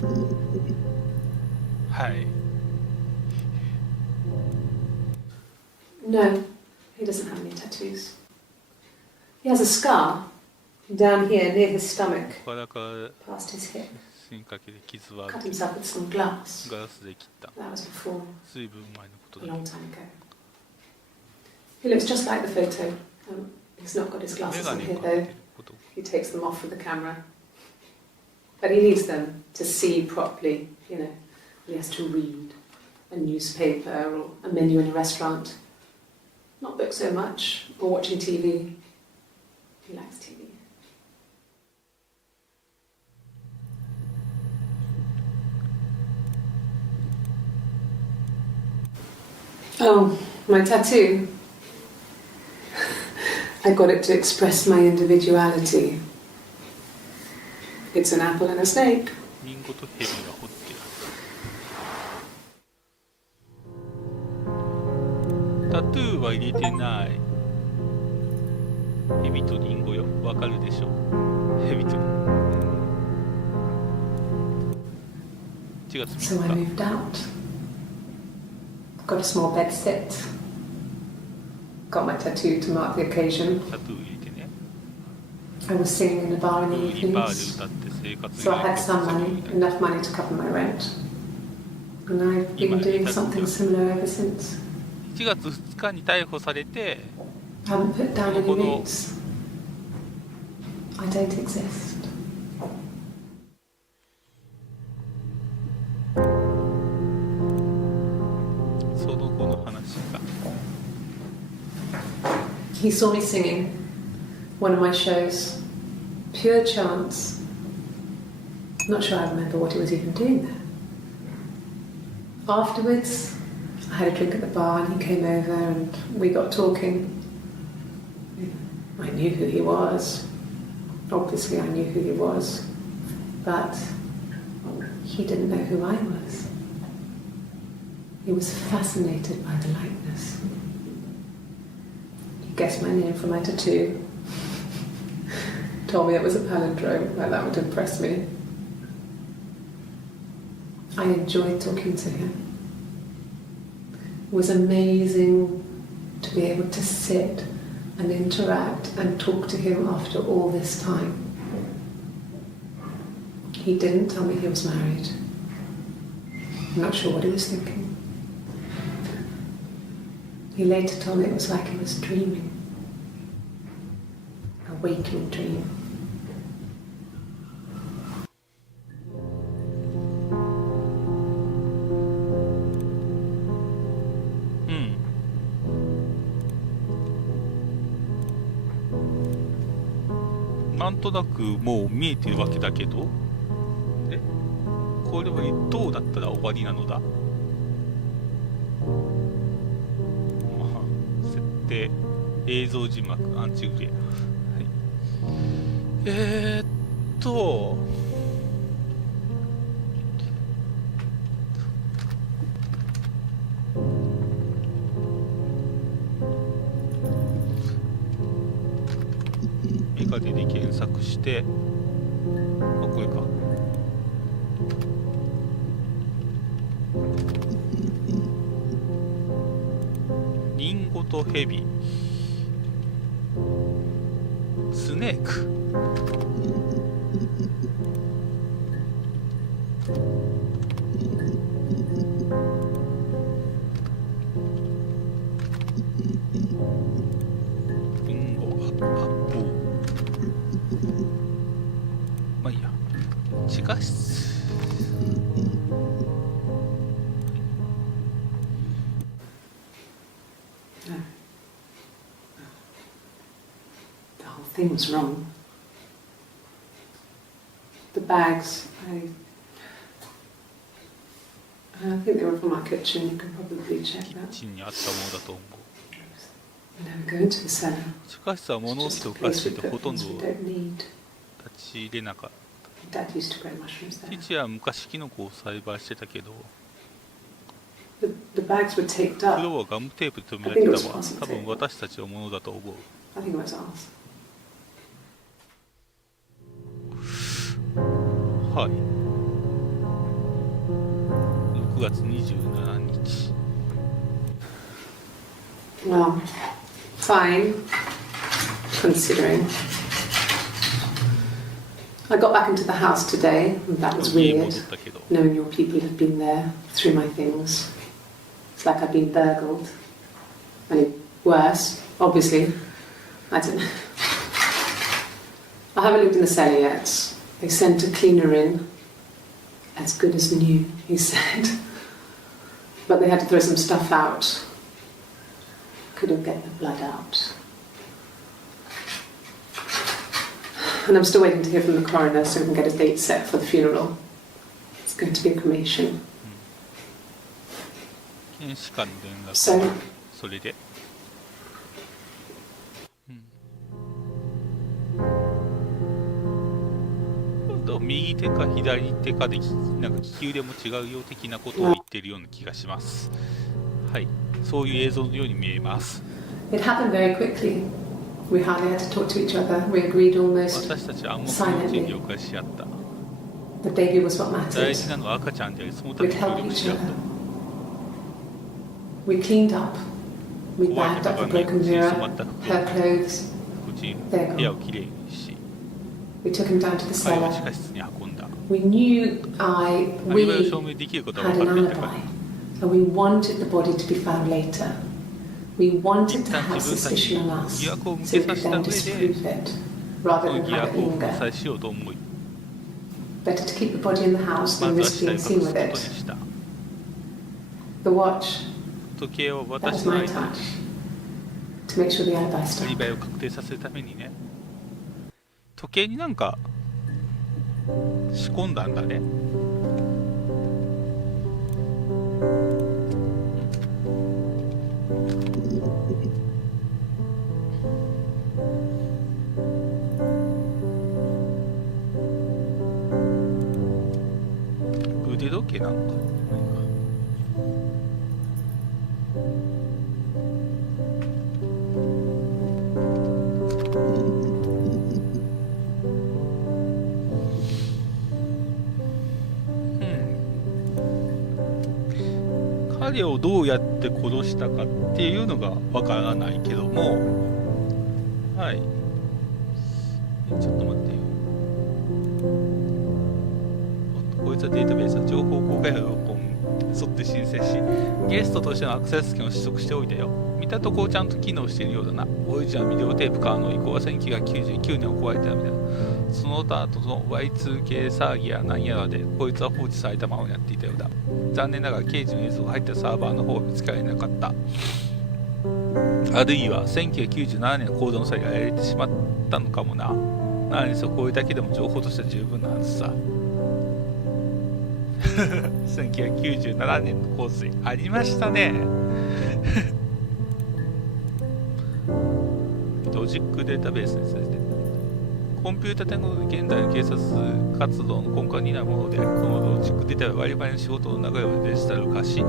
ー。はい。No, he doesn't have any tattoos. He has a scar down here near his stomach, 体から past his hip. 芯かけで傷はあ Cut る。 himself with some glass. ガラスで切った。 That was before, 随分前のこと a だ。 long time ago. He looks just like the photo. He's not got his メ glasses ガ on ネ here をかけて though. ること。 He takes them off with the camera. But he needs them to see properly, you know. He has to read a newspaper or a menu in a restaurant. Not book so much, or watching TV. He likes TV. 7 Oh, my tattoo. I got it to express my individuality. It's an apple and a snake. リンゴとヘビが彫ってある。タトゥーは入れてない。ヘビとリンゴよ。わかるでしょ。ヘビとリンゴ。1月 So 3 I 日。 moved out. Got a small bed sit. Got my tattoo to mark the occasion. タトゥー入れてね。 I was singing in a bar in ウ the ーリーバー evenings. で歌って生活 So I had some に money, enough money to cover my rent. And I've been doing something similar ever since. 1月2日に逮捕されて、 I haven't put down any この roots. I don't exist. その後の話が。 He saw me singing one of my shows. Pure chance. Not sure I remember what he was even doing there. Afterwards, I had a drink at the bar and he came over and we got talking. I knew who he was. Obviously I knew who he was. But he didn't know who I was. He was fascinated by the likeness. He guessed my name from my tattoo. Told me it was a palindrome, like that would impress me. I enjoyed talking to him. It was amazing to be able to sit and interact and talk to him after all this time. He didn't tell me he was married. I'm not sure what he was thinking. He later told me it was like he was dreaming. A waking dream. なんとなくもう見えてるわけだけど、これはどうだったら終わりなのだ。設定、映像字幕、アンチグレア、はい、メガネで検索して、あ、これか。リンゴとヘビ、スネーク、リンゴ、アップル、まあいいや。地下室、The whole thing was wrong. The bags, I think they were from our kitchen. You can probably check キッ that. チンにあったものだと思う。 I never go into the cellar. 地下室は It's 物 just 置 a を貸し place て we てほ put とん things ど we 立 don't need. ち入れなかった。 Dad used to grow mushrooms there. 父は昔キノコを栽培してたけど、 The bags were taped 袋 up. はガムテープで留められてたわ。 I think it was 多分私たちのものだと思う。 I think it was ours. はい。6月27日。 Well, fine, considering. I got back into the house today, and that was 家戻 weird, ったけど、 knowing your people had been there through my things. It's like I've been burgled. I mean, worse, obviously. I don't know. I haven't lived in the cellar yet. They sent a cleaner in, as good as new, he said. But they had to throw some stuff out. Couldn't get the blood out. And I'm still waiting to hear from the coroner so we can get a date set for the funeral. It's going to be a cremation. 記検視官に連絡。 So それで、右手か左手かでなんか利き腕も違うよ的なことを言ってるような気がします。はい、そういう映像のように見えます。 it happened very quickly. We hardly had to talk to each other. We agreed almost 私たちは暗黙のうちに了解し合った。 the baby was what 大事 mattered. なのは赤ちゃんであり、そのため We'd に協 help 力 each し合うと。 other. We cleaned up. We 壊れ bagged た up が the ない broken 口に mirror, 染まった服を her clothes. こっち There 部屋 you を go. きれいにし、 We took him down to the 彼を地 cellar. 下室に運んだ。 We knew アリバイを we 証明できることは had 分 an かっていたから、 alibi, and we wanted the body to be found later. We 一 wanted to 旦 have 自分たち suspicion に on us, 疑惑を向 so け we さ could せた then 上で、 disprove it, そ rather の than 疑 have 惑 it を粉 linger. 砕しようと思い、 Better to keep the body in the house ま than ずは risk 死体 being を隠 seen す with ことに it. した。 The watch, 時計は that 私 was の my 相手に touch, to make sure the alibi アリ stuck. バイを確定させるためにね。時計になんか仕込んだんだね。腕時計なんか。彼をどうやって殺したかっていうのがわからないけども、はい、ちょっと待ってよ。こいつはデータベースは情報公開を沿って申請し、ゲストとしてのアクセス権を取得しておいたよ。見たところちゃんと機能しているようだな。オリジナルビデオテープからの移行は1999年を加えたみたいな。その他との Y2K 騒ぎや何やらで、こいつは放置されたままになっていたようだ。残念ながら刑事の映像が入ったサーバーの方は見つからなかった。あるいは1997年の行動の際がやられてしまったのかもな。何にせよこれだけでも情報としては十分なはずさ。1997年の香水ありましたね。ロジックデータベースについて、コンピュータ天国の現代の警察活動の根幹になるものであり、このロジックデータは我々の仕事の流れをデジタル化し、よ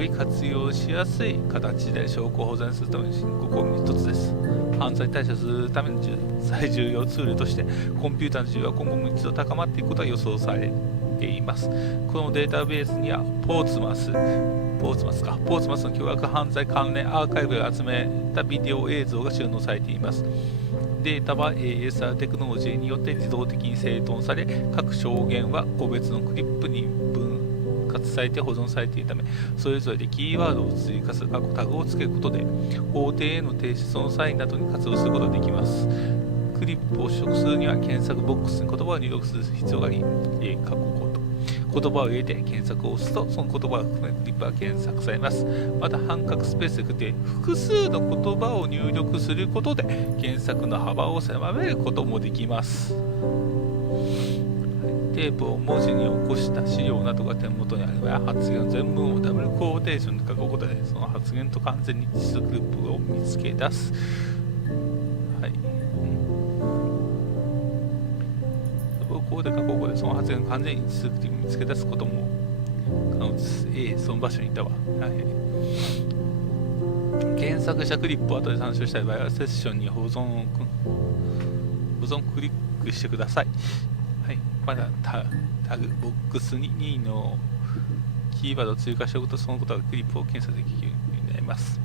り活用しやすい形で証拠を保全するための新興行為の一つです。犯罪対処するための最重要ツールとして、コンピュータの需要は今後も一度高まっていくことが予想されています。このデータベースにはポーツマスの凶悪犯罪関連アーカイブを集めたビデオ映像が収納されています。データは ASR テクノロジーによって自動的に整頓され、各証言は個別のクリップに分割されて保存されているため、それぞれでキーワードを追加するタグをつけることで、法廷への提出の際などに活用することができます。クリップを取得するには検索ボックスに言葉を入力する必要があり、言葉を入れて検索を押すと、その言葉を含めクリップは検索されます。また半角スペースで振って複数の言葉を入力することで検索の幅を狭めることもできます。テープを文字に起こした資料などが手元にあれば、発言の全文をダブルコーテーションで書くことで、その発言と完全に一致するクリップを見つけ出す。はい。こうで書こうでその発言が完全に一致するクリップを見つけ出すことも可能です。その場所にいたわ。はい。検索したクリップを後で参照したい場合は、セッションに保存クリックしてください。はい、まだタグボックスに2のキーワードを追加しておくと、そのことがクリップを検索できるようになります。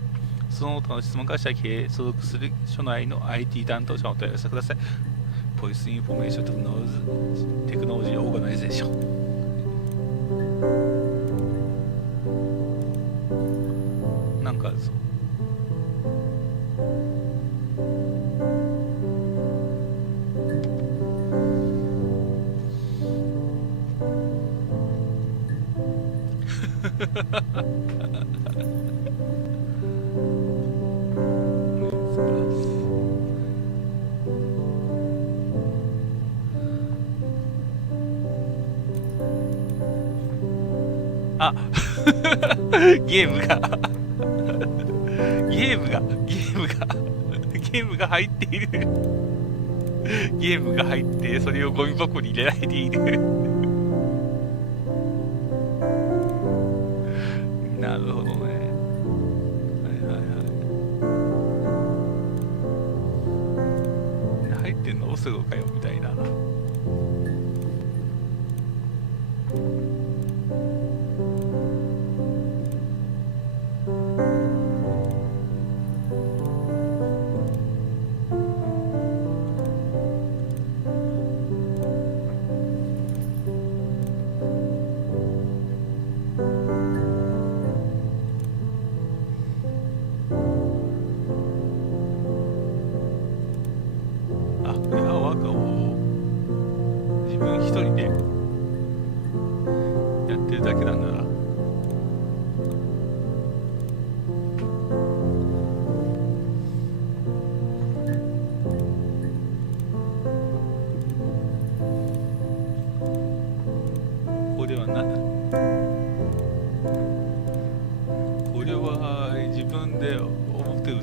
その他の質問からした経営所属する所内の IT 担当者をお問い合わせください。ポリスインフォメーションテクノロジーオーガナイゼーション。なんかあるぞ。あゲームが入っている。ゲームが入ってそれをゴミ箱に入れないでいる。なるほどね。入ってんのオセロかよみたいな。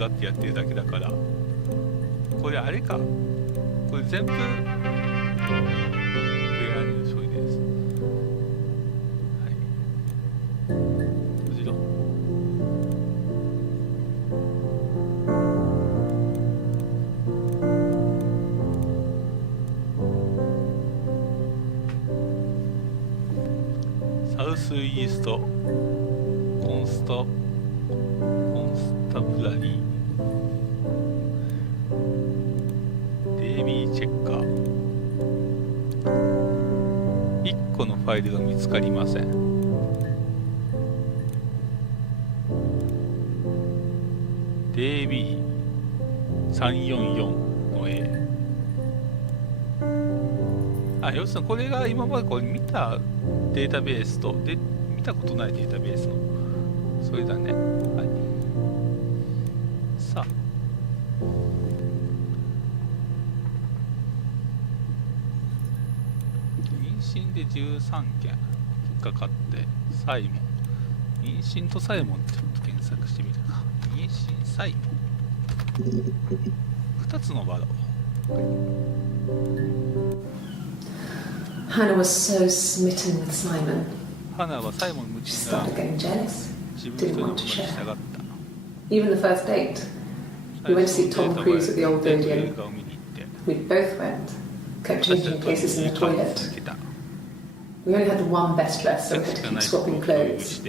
ってやってるだけだから、これあれか、これ全部プレイヤーにの処理です。はい、閉じろ。サウスイーストコンスタブラリーチェッカー。1個のファイルが見つかりません。DB344 の A。要するにこれが今までこれ見たデータベースとで見たことないデータベースのそれだね。はい。さあ。妊娠で13件引っかかってサイモン、妊娠とサイモンちょっと検索してみるか。妊娠サイモン2つのバラを。Hannah was so smitten with Simon. ハナはサイモンに夢 She 中が started getting jealous. 自分一人のことに従った。 Even the first date, we went to see Tom Cruise at the old Odeon. We both went, kept changing places in the toilet. We only had one best dress, so we had to keep swapping clothes.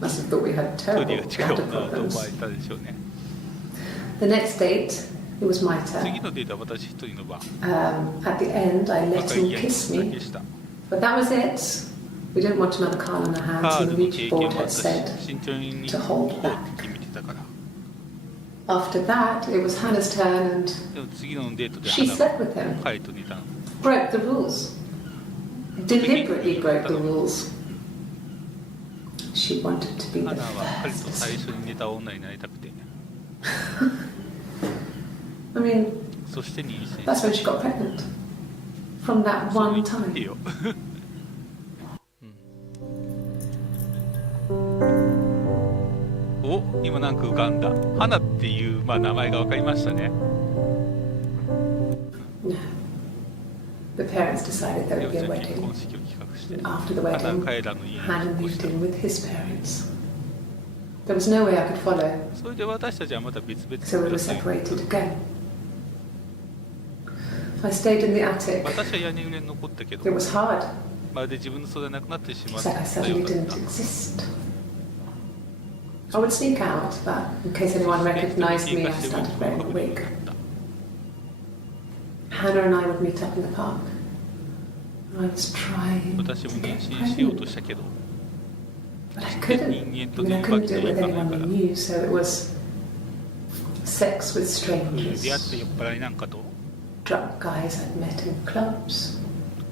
Must have thought we had terrible bladder problems. The next date, it was my turn. At the end, I let him kiss me. But that was it. We didn't want another card on our hands, and the Ouija board had said to hold back. After that, it was Hannah's turn, and she slept with him. Broke the rules. Deliberately broke the rules. She wanted to be the first. I mean, that's when she got pregnant. From that one time. お、今なんか浮かんだ。花っていう、名前が分かりましたね。No. The parents decided there would be a wedding. After the wedding, Hannah moved in with his parents. There was no way I could follow, それで私たちはまた別々 so we were separated again. I stayed in the attic. 私は屋根裏に残ったけど、 It was hard. まるで自分の袖がなくなってしまっ It's like I たよ suddenly うだっ didn't た。 exist. I would sneak out, but in case anyone recognized me, I started wearing a wig. Hannah and I would meet up in the park. I was trying 私 to も妊 get 娠しようと pregnant, したけど、 but I couldn't. I mean, I couldn't do it with anyone we knew, so it was sex with 出会って strangers, 酔っ払いなんかと drunk guys I'd met in clubs,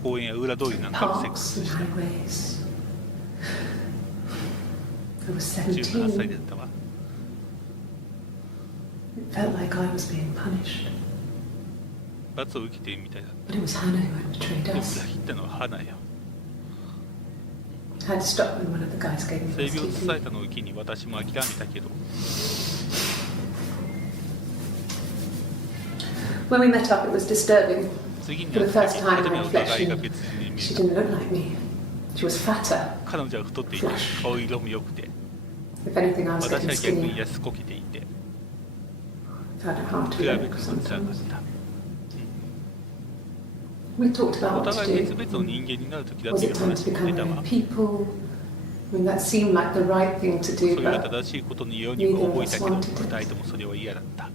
公園や裏通りなんかでセック parks ス and した。 highways. I was 18歳 17. だったわ。 It felt like I was being punished, 罰を受けているみたいだった。 but it was Hannah who had betrayed でも us. 裏切ったのは花よ。I had to stop when one of the guys gave me 性 his 病を伝え TV. たのを機に私も諦めたけど、 When we met up, it was disturbing. 次に For 会 the った first 時 time 初 on めお互いが reflection, 別人に見 she えた。 didn't look like me. She was fatter. 彼女は太っていて顔色も良くて、 If anything, I was 私 getting は逆に skinnier. 痩せこけていて、 I found it hard 比べ to る look のが辛かっ sometimes. た。 We talked about お what 互 to い別 do. 々の人間になる時だ Was という it time 話 to も become 出た our わ。 own people? I mean, that seemed like the right thing to そ do, れが but 正しいことのようにも覚えたけど、2人ともそれは嫌だった。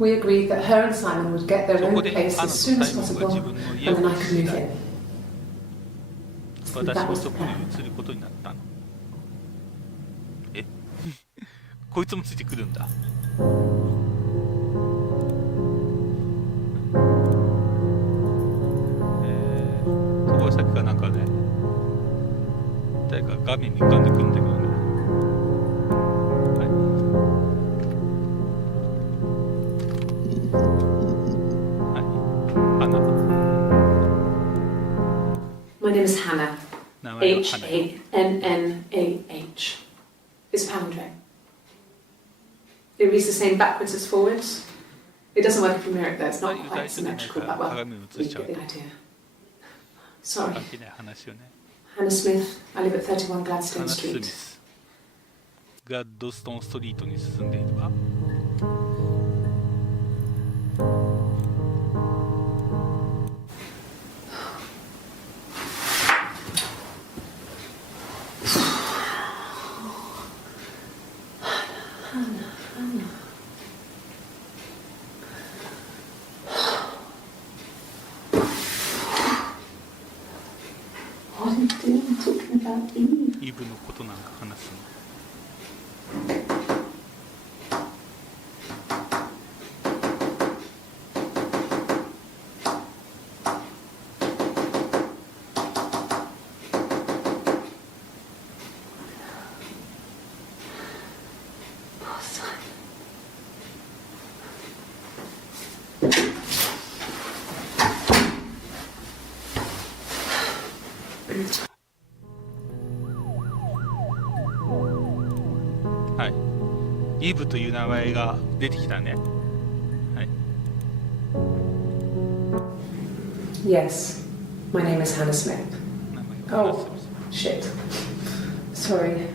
we agreed that her and Simon would get their そ own こで place アナ as と soon サ as イモンが possible, 自分の家 and を then I 移 could し move たい。 in. 私 That も was そ the こに plan. 移ることになったの。えこいつもついてくるんだ。すごいさっきからなんかね、誰か画面に浮かんでくるんだけどね。はい。はい。花。 My name is Hannah. 名前は花よ。 H-A-N-N-A-H. It's a palindrome. It reads the same backwards as forwards. It doesn't work if you mirror it though. It's not quite symmetrical, but well, 鏡を you 映しちゃ get う the と idea. Sorry. 関係ない話よね。 Hannah Smith. I live at 31ハ Gladstone ナ・スミ Street. ス。ガッドストーンストリートに進んでいるわ。 What are you doing talking about Eve? イブのことなんか話すの。 Poor Simon. はい。イブという名前が出てきたね。はい。 Yes. My name is Hannah Smith. 名前を話す。 Oh, shit. Sorry.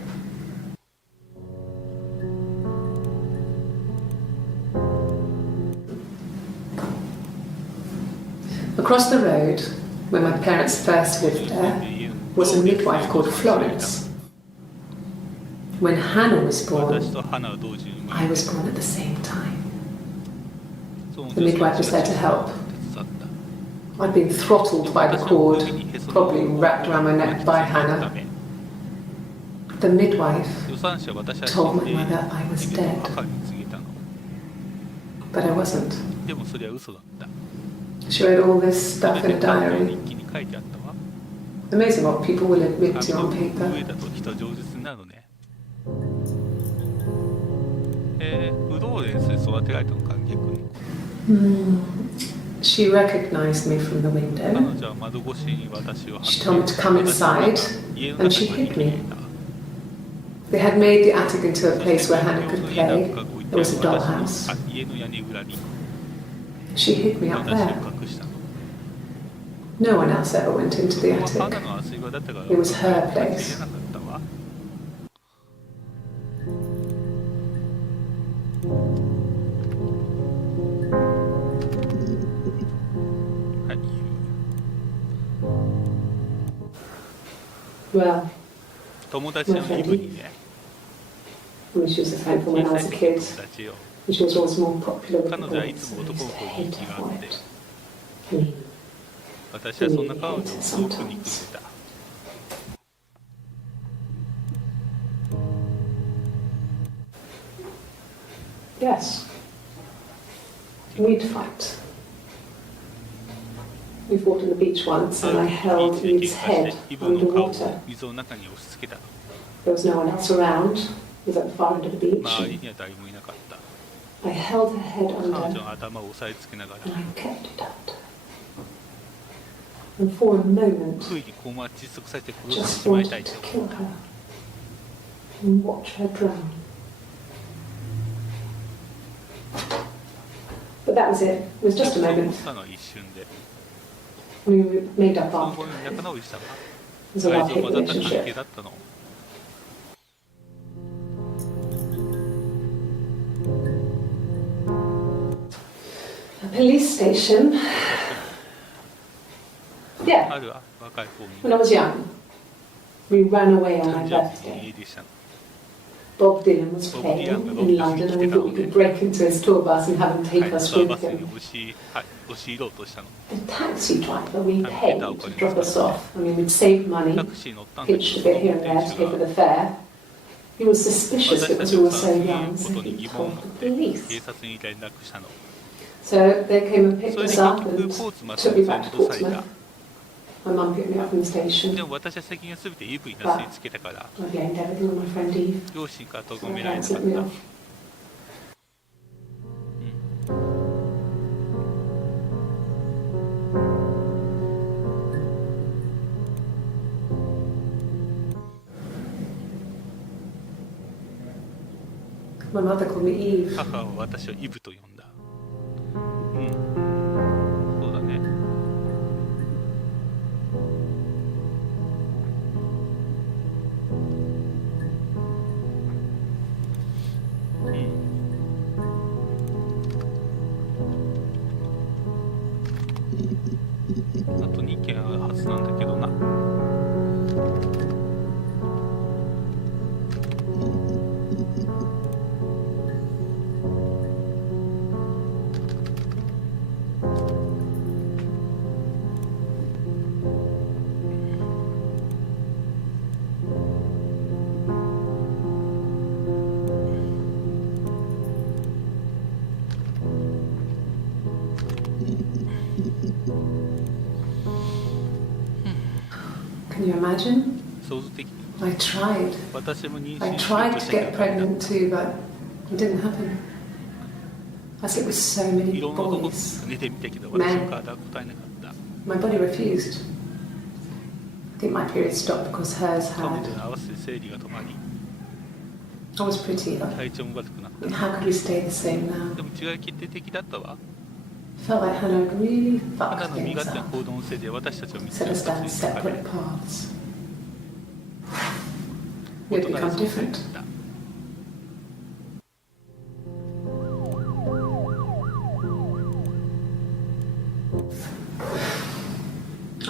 Across the road, where my parents first lived there, was a midwife called Florence. When Hannah was 私 born, と花は同時に生ま I れ was born at the same time. その The midwife was there to help. 手伝った。 I'd been throttled by the 私の cord, 首にへその probably wrapped around my neck by た Hannah. め The midwife 予算者は私は死 told ん my で mother I was 自分 dead, の母に告げたの。 but I wasn't. でもそれは嘘だった。 She wrote all this そ stuff れ in で a 彼女の diary. 日記に書いてあったわ。 Amazing what people will admit to 網 on の paper. 上だと人は饒舌になるのね。フローレンスで育てられたのか、逆に。 She recognized me from the 彼 window. 女は窓越しに私を She told me to come 私は inside, 家の and 中 she に hid 逃 me. げた。 They had made the attic into a place where Hannah could 家 play. が置いて There あ was る a 私 dollhouse. の家の屋根裏に She hid me up 私 there. を隠したの。 No one else ever went into the ここは attic. 花の遊び場だったから It was her 私は place. 入れなかったわ。はい。 Well, 友達のイブにね、 I mean, she was a friend from 小 when I さ was い a 時の kid, 友達よ。 and she was always more popular with the 彼女はいつ boys. も I 男 used の to 子に hate 人気 her があ for って、 it. I mean, 私はそんな彼女を遠くに組んでた。 yes, we'd fight. We fought on the beach once, and I held ビー Eve's チで喧嘩 head してイブの顔を underwater. 水の中に押し付けた。 There was no one else around. It was at the far end of the beach. 周りには誰もいなかった。 I held her head 彼女 under, の頭を押さえつけながら and I kept it under. and for a moment 不意にこう窒息されて殺して just しまいたい wanted と to 思っ kill た。 her and watch her drown. But that was it. It was just a そう思 moment. ったのは一瞬で、 We made up その after. 後に仲直りしたが、 It was a 愛情 love-hate 混ざった関 relationship. 係だったの。A police station. Yeah, ある若い方 when I に was young, we ran away on my 誕生日に birthday. 家出したの。 Bob Dylan was Bob playing Dylanが in London, and we thought we could break into his tour bus and have him は take い、 us ツアー with バスに him. 押し入ろうとしたの。 The taxi driver we Have paid you to been drop out us off. I mean, we'd save money, タクシー乗ったんだけ pitched ど、 a そ bit の here and 運 there 転 to 手 pay for が the fare. He was 私 suspicious た because ち we を were さ so する young, こ so とに he 疑問を told 持っ the て警 police. 察に連絡したの。 So they came and そ picked れで us 結 up 局 and ポーツマス took に me 連 back れ to 戻された。 Portsmouth. My mum picked me up from the で station. も私は責任は全てイブになすりつけたから、 I blamed everything on my friend Eve. 両親から咎 So め my られな parents かっ let me た。 off. My mother called me Eve. 母は私をイブと呼んだ。うん、そうだね。うん。あと2件あるはずなんだけどな。Can you imagine? 想像的に I tried. 私も妊 I 娠しよう tried と to したけ get どダメだ。 pregnant too, but it didn't happen. I slept with so い many ろんな男と boys. 寝てみたけど私の体は答えなかった。 My body refused. I think my period stopped because hers 彼女 had. に合わせて生理が止まり、 I was pretty though. 体調も悪くなっ I mean, how could we stay the same た。 now? でも違い決定的だったわ。 Felt like Hannah had really 花 fucked の身 things 勝手な up. 行動のせいで私たちを見つ Set け us た down つにかかり、 separate paths. 大 We 人 had に become そうされ different. た。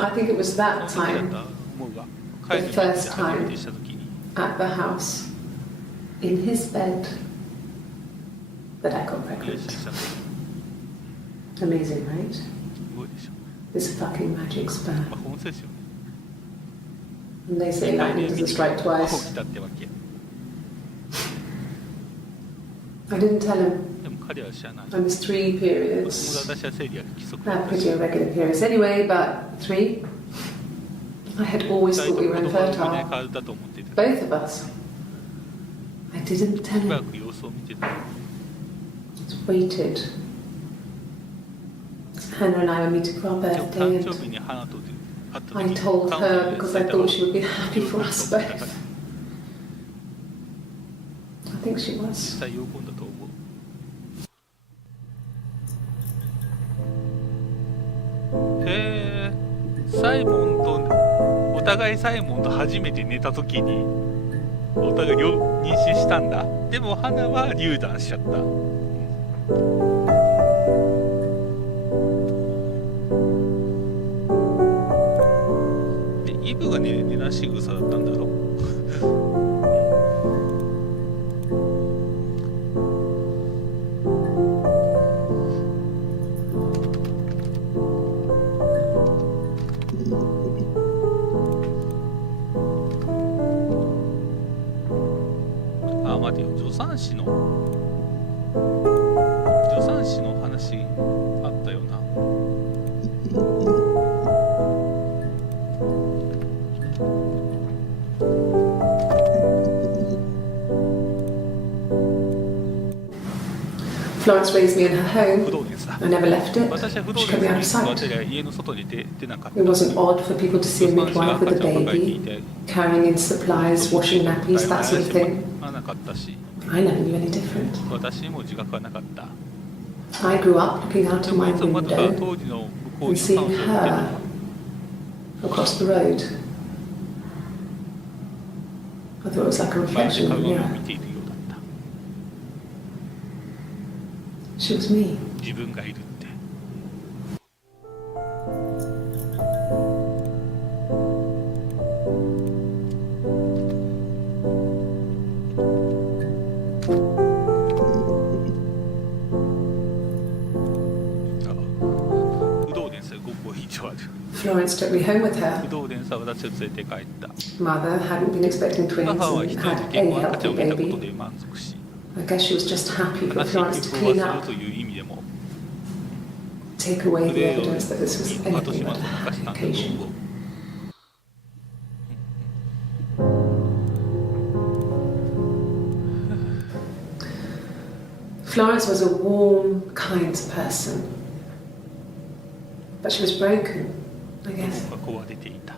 I think it was その that 時だった time 思うが、彼女に会って初めてした時に、 at the house in his bed that I got 妊娠 pregnant. したの。 Amazing, right? すごいでしょ。 This fucking magic sperm. 魔法のせいですよね。 And they say lightning doesn't strike 起 twice. きたってわけ。 I didn't tell him. でも彼は知らない。 I was 3もとも periods. と私は生理が不規則 I だっ had たし、 pretty irregular periods anyway, but 3? I had always 二人 thought と we も were 子供の生まれ infertile. 変わるだと思っていた。 Both of us. I didn't tell しばら him. く様子を見てた。 Just waited. Hannah and I were meeting for our でも birthday 誕 and 生日に花と会った時 I に told 彼 her 女に because 伝 I えた方 thought が she would be happy for us 喜ん both. だから、 I think she 実 was. 際喜んだと思う。へえ、サイモンとお互いサイモンと初めて寝た時にお互い妊娠したんだ。でも花は流産しちゃった。でイブが寝なし草だったんだろ。あ、待てよ、助産師の話あったよな。Florence raised me in her 不 home. 動電さ I never left it. 私は不動 She 電 kept me out of さに育 sight. てりゃ家の外に出なかっ It た wasn't odd for people to see a 私が midwife with 赤 a ちゃんを抱えてい baby, て carrying in supplies, washing nappies, that sort of thing. なかったし I never knew any different. 私にも自覚はなかった I grew up looking out で of も my いつもまた window 当時の向こう and に彼 seeing 女を見てた her across the road. I thought it was like a まるで reflection of a 鏡を mirror. 見ているようだった She was me. 自分がいるって 不動電さ5個以上ある Florence took me home with her. 不動電さ私を連れて帰った Mother hadn't been expecting twins 母は and 一人 had の a 結婚赤ちゃん healthy を見たこと baby. で満足し I guess she was just happy for 悲しい Florence 記 to 憶を clean 忘れる up, という意味でも take away そ the れを evidence that this was 後 anything 始末 but を a 犯したん happy だと occasion. 思う Florence was a warm, kind person, but she was broken, I guess. 壊れていた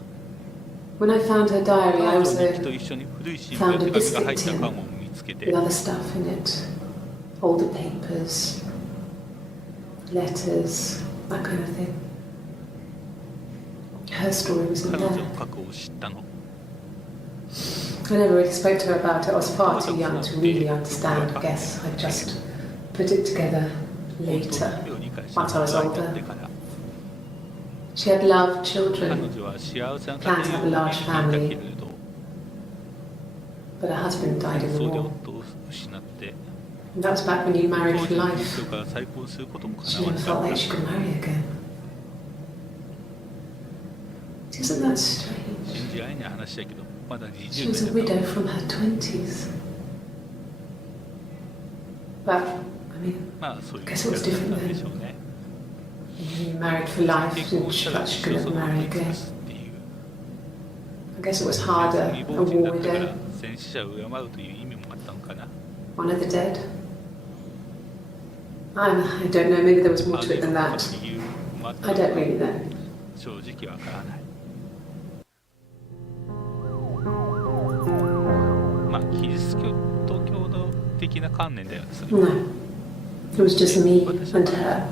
When I found her diary, 彼 I 女 was の日記と a, 一緒に古い新聞や手紙が入った缶を見つけて with other stuff in it, older papers, letters, that kind of thing. Her story was in 彼女 there. の過去を知ったの I never really spoke to her about it. I was far too young to really understand. I guess I just put it together 本当に later. 意味を理解し Once I was 大人になって older. から She had loved 彼 children, 女は幸せな planned 家 to 庭 have a を large 築いていたけ family, れど but her husband died in そ the れで war. 夫を失って And that was back when you 当 married 時 for の life. 人から再婚することも She 叶わ never なか felt っ like た she could marry again. Isn't that strange? 信じられない話だけどまだ She 20 was a 年だった widow from her 20s. But, I mean, まあそういう Guess it was だった different んでしょうね you married for life 結 and 婚し she たら felt 一 she 生 could そ never のまま marry 生きま again. すっていう I guess it was harder, 未 a 亡人だ war ったから widow, 戦死者を敬うという意味もあったのかな one of the dead. I don't know, maybe there was more to it than that. 理由もあった I のか don't really know. 正直わからないまあキリスト教の的な観念だよねそれ No. It was just me and her.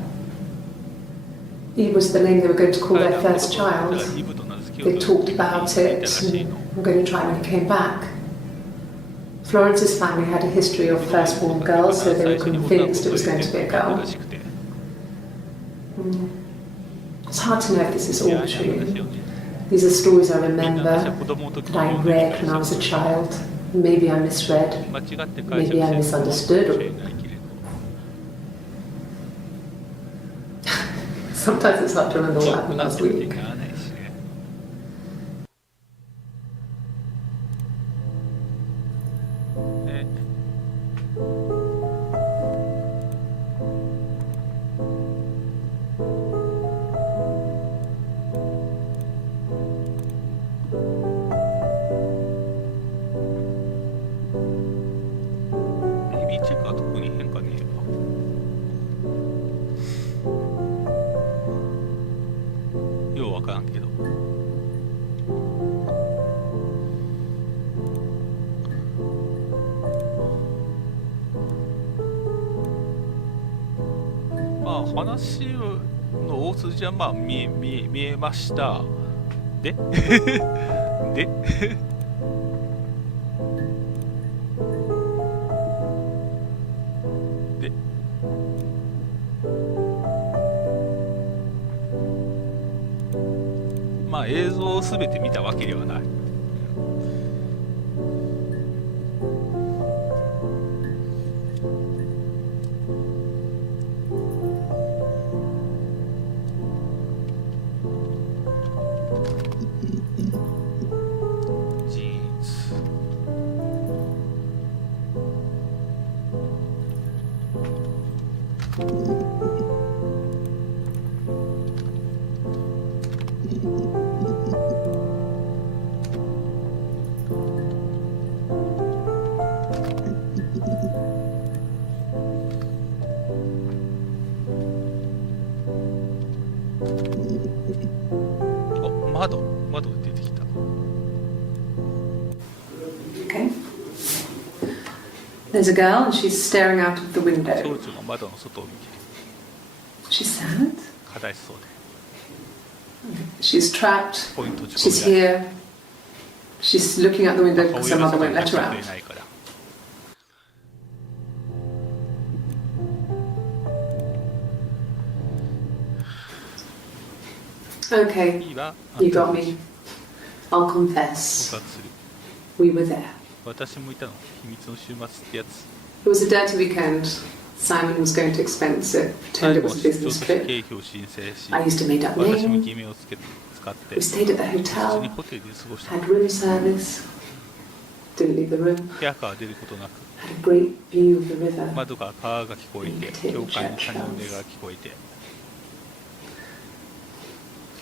It was the name they were going to call 彼 their らの first 子供た child. ちはイブと名付けよ They うと talked 言っていた about ら it しい and の were going to try when he came back. Florence's family had a history of firstborn girls, so they were convinced it was going to be a girl. It's hard to know if this is all true. These are stories I remember that I read when I was a child. Maybe I misread. 間違って解釈 Maybe I してるかもし misunderstood. れ Or ないけれど sometimes it's hard to remember what そう happened なっ last てるって week. ならないしねネイビーチェックは特に変化ねえわようわからんけどまあ話の大筋はまあ見えましたでででまあ映像を全て見たわけではないジーンズお、窓が出てきた。 Okay. There's a girl and she's staring out of the 少 window. 女が窓の外を見て She's sad. 悲しそうで She's trapped. ポイント She's 自己で here. She's looking out the window 母 because 親 her が mother 外に won't 出 let して her くれ out. ないから。Okay, いいわ。 you got me. I'll 告 confess. 白する。 We were there. 私もいたの。秘密の週末ってやつ。 It was a dirty weekend. Simon was going to expense it, 最 pretend it 後 was 出 a 張と business して trip. 経費を申請し、 I used a made up 私も name. 偽名を使って、 We stayed at the 普通に hotel, ホテルで過ごした。 had room service, didn't leave the room, 部屋から出ることなく、 had a great view of the river. 窓から川が聞こえて、教会の鐘の音が聞こえて、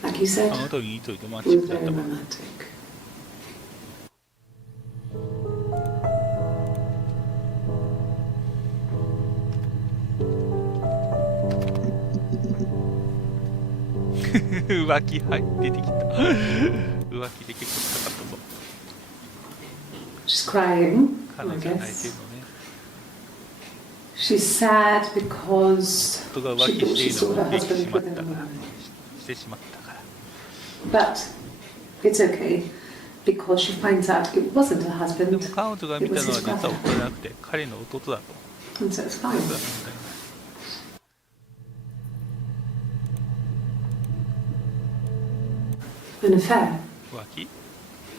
Like you said, あの時にいいとロマンチ we ッ were クだっ very たわ。 romantic.「浮気」はい出てきた。浮気で結構高かったぞ。 She's crying, 彼 I 女は泣いてる guess. のね。 She's sad because 夫が浮 she 気 thought してい she るの saw を her できてし husband まっ with た another から、 woman. してしまったから。 But it's okay because she finds out it wasn't her で husband も彼女が見たのは実は夫じゃなくて彼の弟だと。 and so it's それは fine. 問題ない。 An affair. 浮気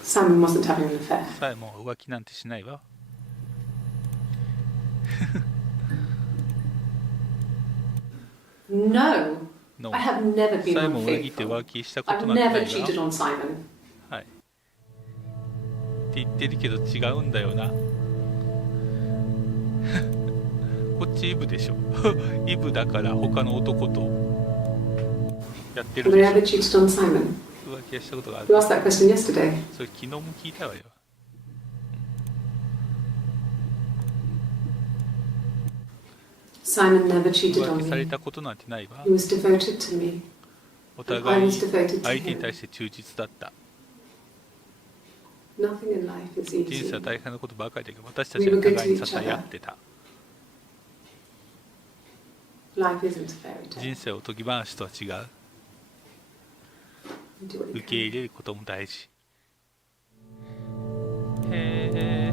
Simon wasn't having an affair. さえも浮気なんてしないわ。 No, の I have never been さえも裏切って unfaithful. 浮気したこと I've なんてな never い cheated わ。 on Simon. はい。って言ってるけど違うんだよな。こっちイブでしょ。イブだから他の男とやってる Have で I し ever cheated on Simon? ょ。浮気はしたことがあ You る。 asked that question yesterday. それ昨日も聞いたわよ。Simon never cheated 浮 on 気され me. たことなんてないわ He。was devoted to me. お And I 互い was devoted to 相手に him. 対して忠実だった。 Nothing in life is 人生は easy. 大変なことばかりだけど私たちは互いに支え合ってた。 Life isn't a fairy 人 tale. 生をおとぎ話とは違う。 You do what 受 you け入 can. れることも大事。へえ。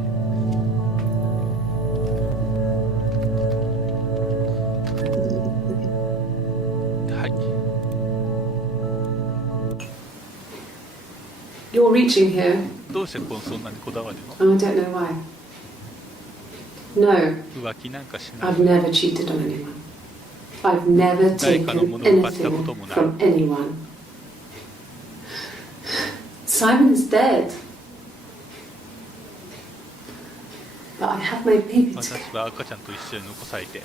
はい。 You're reaching here. どうしてそんなにこだわるの？ I don't know why. No, 浮気なんかしない。 I've never cheated on anyone. I've never 誰かの taken ものを奪ったこ anything ともない。 from anyone. Simon is dead. But I have my baby to 私 care. は赤ちゃんと一緒に残されて。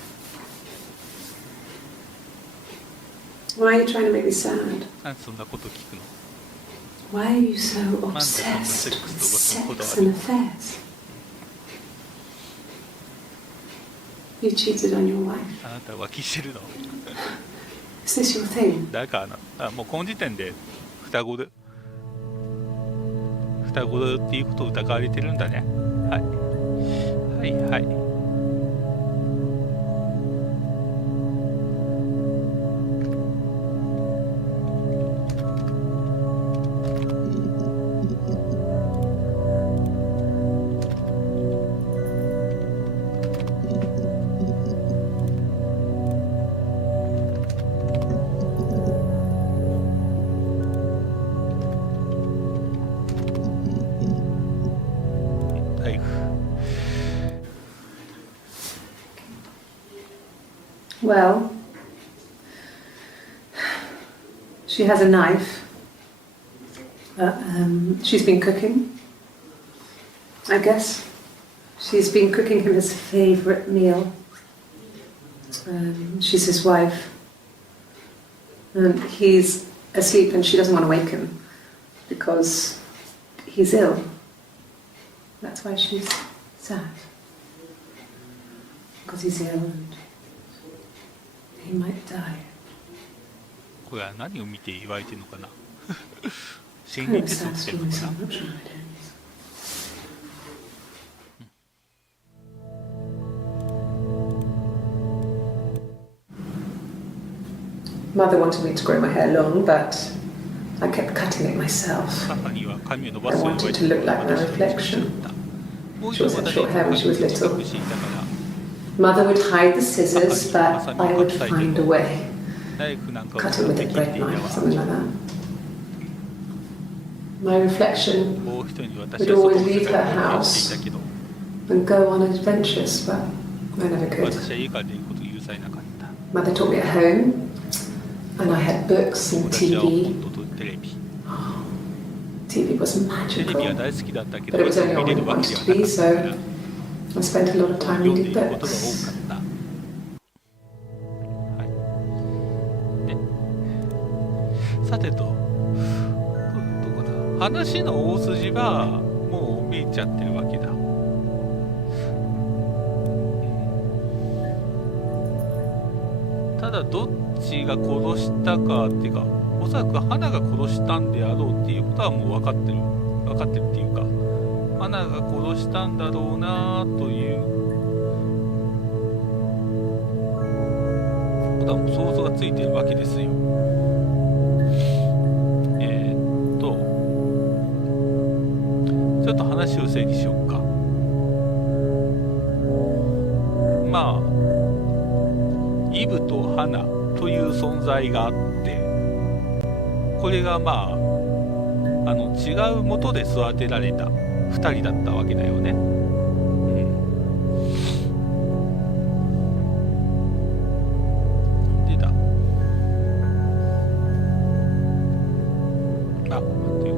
Why are you trying to make me sad? なんでそんなこと聞くの？ Why are you so Man, obsessed sex with to what's sex and affairs? You cheated on your wife. あなたは浮気してるの？ Is this your thing? だからもうこの時点で双子っていうことを疑われてるんだね。はい。はいはい。Well, she has a knife. She's been cooking, I guess. She's been cooking him his favourite meal. She's his wife. And he's asleep and she doesn't want to wake him because he's ill. That's why she's sad. Because he's ill and he might die. これは何を見て言われてるのかな。心理テストしてるのかな。Mother wanted me to grow my hair long, but I kept cutting it myself. 母には髪を伸 I ばすように言わ wanted れ to て look like my 私は短くし reflection. た。もう She 一 also 度 had 私 short hair when she was 短 little. くしていたから、 Mother would hide the scissors, but I would find a way. ナイフなんかを Cut 使 it っ with て a 切って bread いた knife, わ。 something like that. My reflection もう一人に私 would は外 always の世 leave 界 her をしてい house たけど、 and go on adventures, but I never could. 私は家から出ることを許されなかった。 Mother taught me at home, and I had books 友 and 達は TV. 本とテレビ。 TV was テレビは magical, 大好きだったけ but ど、 it was only 見 on れ when る it わけ wanted で to はな be, かったか so ら、 I spent a lot of time 読んで reading いることが多 books. かった。はい。で、さてと、どこだ、話の大筋はもう見えちゃってるわけだ。ただどっちが殺したかっていうか、おそらく花が殺したんであろうっていうことはもう分かってるっていうか、花が殺したんだろうなということはもう想像がついてるわけですよ。ちょっと話を整理しようか。まあイブと花という存在があって、これがまあ違う元で育てられた2人だったわけだよね。でだ、あ、待ってよ。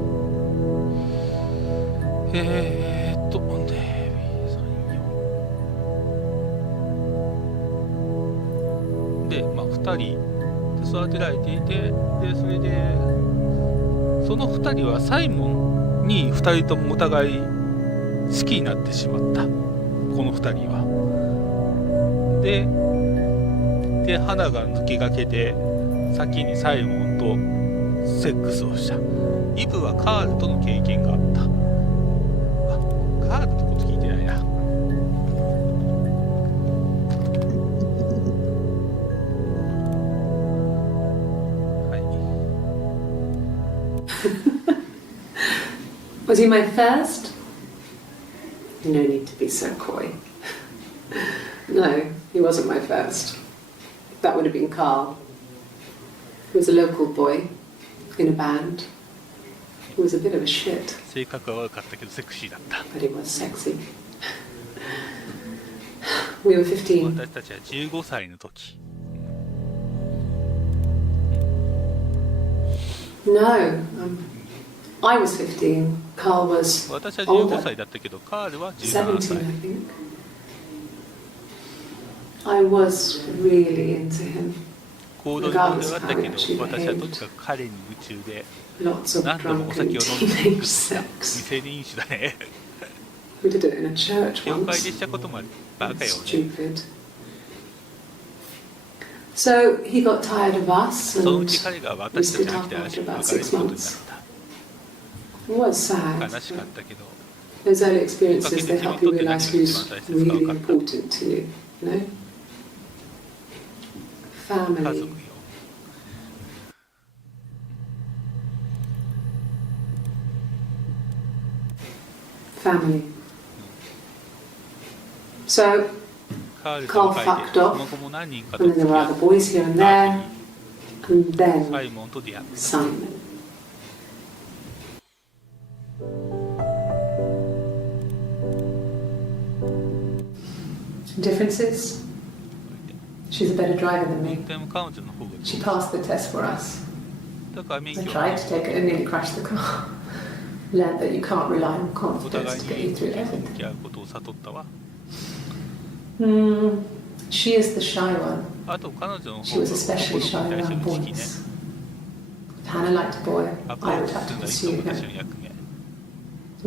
で、まあ2人で育てられていて、でそれでその2人はサイモンに2人ともお互い好きになってしまった、この2人は。で花が抜け駆けで先にサイモンとセックスをした。イブはカールとの経験があった。あ、カールってこと聞いてないな。Was he my first? No need to be so coy. No, he wasn't my first. That would have been Carl. He was a local boy in a band. He was a bit of a shit, 性格は悪かったけどセクシーだった。 but he was sexy. We were 15. 私たちは15歳の時。 No, I was 15. Carl was 私は older. 15歳だったけど、カールは17 17, 歳。 I think. I was really into him. 行動に問題はあったけど、私はとにかく彼に夢中で、 Lots of 何度もお drunken 酒を飲んで teenage 食った sex. 未成年飲酒だね。 We did it in a church 教会で once. したこともある。バカよね。 Stupid. So he got tired of us そのう and ち彼が we 私たち split に来 up てらし after く about 別れる 6 ことになっ months. た。 It was sad. 悲しかったけど、 Those early experiences, they help you realise who's really important to you, you know? 家族 Family. よ。 Family. So, カールと別れ Carl て、 fucked そ off, の後も何人かと and then 付 there き were 合 other っ boys here and た there, 後に and サ then イモンと出会った。 Simon. Differences? She's a better driver than 運 me. 転も彼女の方が She passed the test for us. だから免 I 許 tried は to take it and nearly crashed the car. Learned that you can't rely on お互 confidence い to get you に through 向 everything. き合うことを悟ったわ。 She is the shy one. あと彼女の She 方が was especially 男 shy の子に対して around の時期ね。 boys. If Hannah liked a boy, アプロ I ー would チ have する to のはいいと pursue 私 him. の役目。 It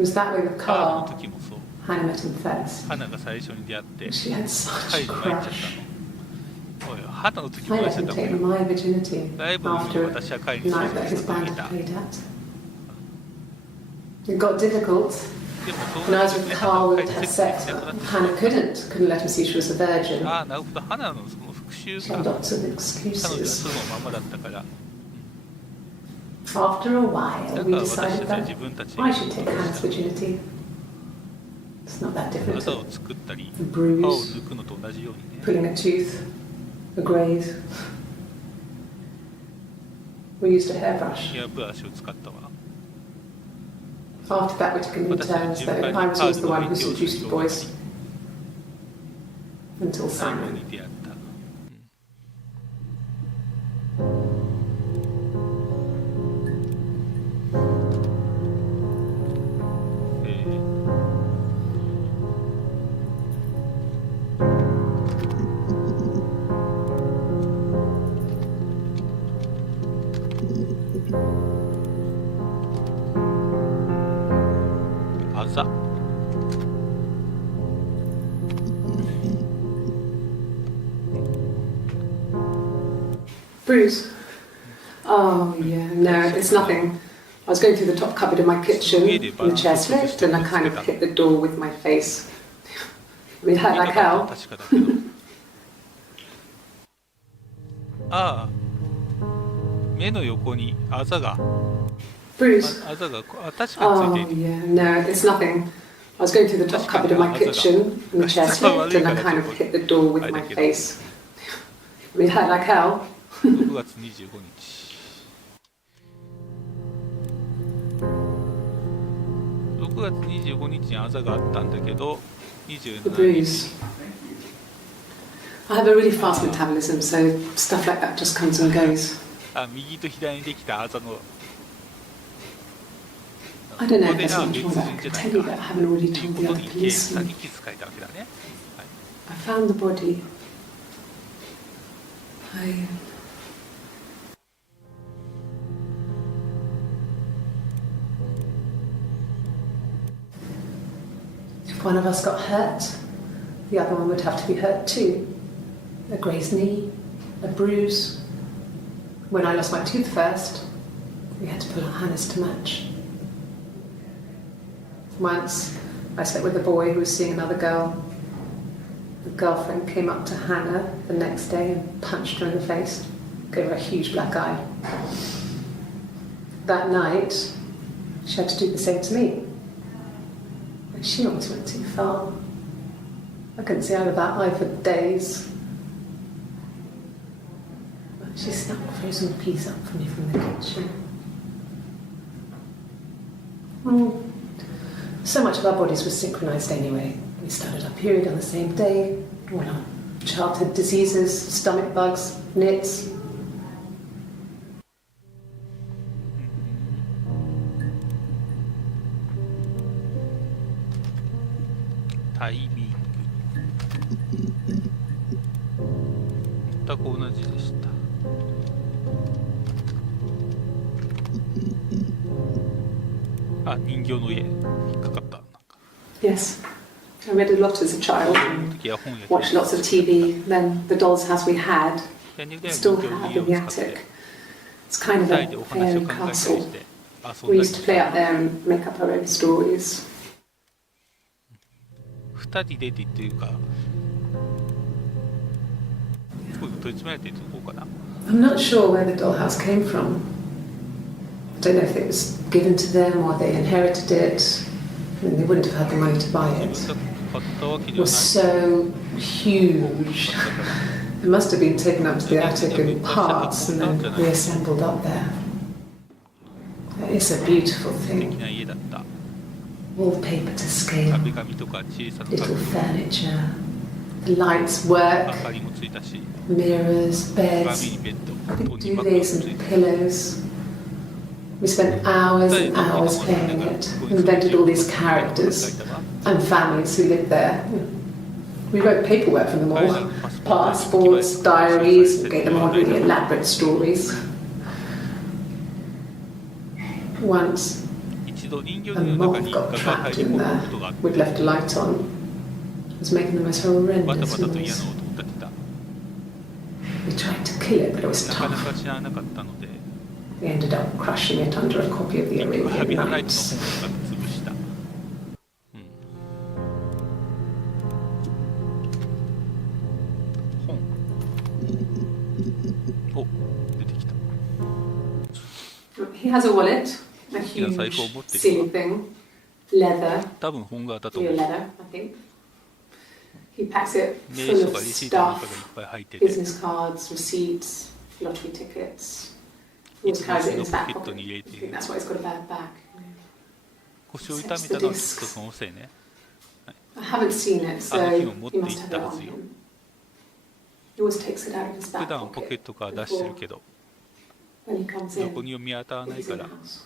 was that way with カールの Carl. 時もそう。 Hannah met him first. 花が最初に出会って、 She had such 彼 a に参っちゃっ crush. たの。おい、花の時 I も let 話して him た take もん my virginity ライブの時 after 私は彼 a に night that そ his れを band 受け had た played at. It got difficult. でもそ When の I 時 was with ね Carl, 花 we が would 帰 have ってセックス sex, しなくな but ってしまっ Hannah couldn't let him see she was a た virgin. ああなるほど花のその復讐 She か had 彼 lots of 女は excuses. そのままだったから After a while, だ we から私た decided ちは that 自分たち I で should take Hannah's virginity. It's not that different 技 to を作ったり a 歯を bruise, 抜くのと同じようにね pulling a tooth, a graze. We used a hairbrush. ヘアブラシを使ったわ After that, we took it in 私た turns, ち though 順 I 番に was カー always ド the の one 勉 who 強をする seduced the ようになり boys until 最後 Simon. に出会った あざ Bruce? Oh, yeah, no, it's nothing. I was going through the top cupboard in my kitchen, and the chair slipped, and I kind of hit the door with my face. I mean, it hurt like hell. 確かだけどああ目の横にあざが Bruce? あざが確かについ Oh, ている yeah, no, it's nothing. I was going through the top cupboard in my kitchen, and the chair slipped, and I kind of hit the door with my face. I mean, it hurt like hell. 6月25日6月25日にあざがあったんだけど The 27 bruise. 日 I have a really fast metabolism, so stuff like that just comes and goes. あ右と左にできたあざの I don't know こ if こで there's あ much 別 more that I 人じ can ゃな tell い you か that I haven't already っていう told こ the と other に警 police. 察に気づかれたわけだね、はい、 I found the body. If one of us got hurt, the other one would have to be hurt too. A grazed knee, a bruise. When I lost my tooth first, we had to pull our Hannah's to match. Once, I slept with a boy who was seeing another girl. The girlfriend came up to Hannah the next day and punched her in the face, gave her a huge black eye. That night, she had to do the same to me. And she almost went too far. I couldn't see out of that eye for days. But she snuck a frozen piece up for me from the kitchen. So much of our bodies was synchronized anyway. We started our period on the same day, all our childhood diseases, stomach bugs, nits. タイミング全く同じでした。あ、人形の家引っかかった。なんか Yes, I read a lot as a child そ and の時は本屋 watched lots of TV. Then the doll's house we had, 屋根裏 still に人形の have 家 in を the 使って attic. It's kind of 二 a 人でお話を fairy 考えたり castle. して遊ん We だり used to play out there and make up our own stories. 二人でって言っていうかすごい問い詰められてるとこうかな。 I'm not sure where the dollhouse came from. I don't know if it was given to them or they inherited it. I mean, they wouldn't have had the money to buy 自 it. 分が買ったわけ It では was ない。 so huge. It must have been taken up to the attic in parts and then reassembled up there. It's a beautiful 素敵 thing. な家だった。 Wallpaper to scale, 壁紙とか小さな little 壁 furniture. The lights 明 work, かりもついたし mirrors, 鏡 beds, にベッド big と2幕が duvets つい and て pillows. We spent hours and hours playing it, invented all these characters and families who lived there. We wrote paperwork for them all, passports, diaries, and gave them all really elaborate stories. Once, 一度人形 a の中 moth に got 蚊が trapped 入り in 込む there. ことがあって We'd left a light on. It was making the most バタ horrendous バタと嫌な noise. 音を立てた。 We kill it, but it was なかなか tough. 知らなかったので、 They ended up crushing it under a copy of the ハビ Arabian アナイトの Nights. 本を潰した。本。お、出てきた。 He has a wallet, a 大きな財 huge 布を持ってる silly thing, leather, 多分本柄だと思 real う。 leather, I think. He packs it 名 full 書 of がレシートなん stuff, かがいっぱい入ってて、 business cards, receipts, lottery tickets. He い always つも carries it そ in の his ポ back ケット pocket. に入れ I て think that's why he's got a bad back. 腰を痛めたのはきっとそのせいね。 I haven't seen it, so あの日も持って he 行 must っ have た it は on ずよ。 him. He always takes it out of his 普 back 段ポケッ pocket トから出してる before けど、 when he comes どこ in. にも見当たらない He's か in the ら。 house.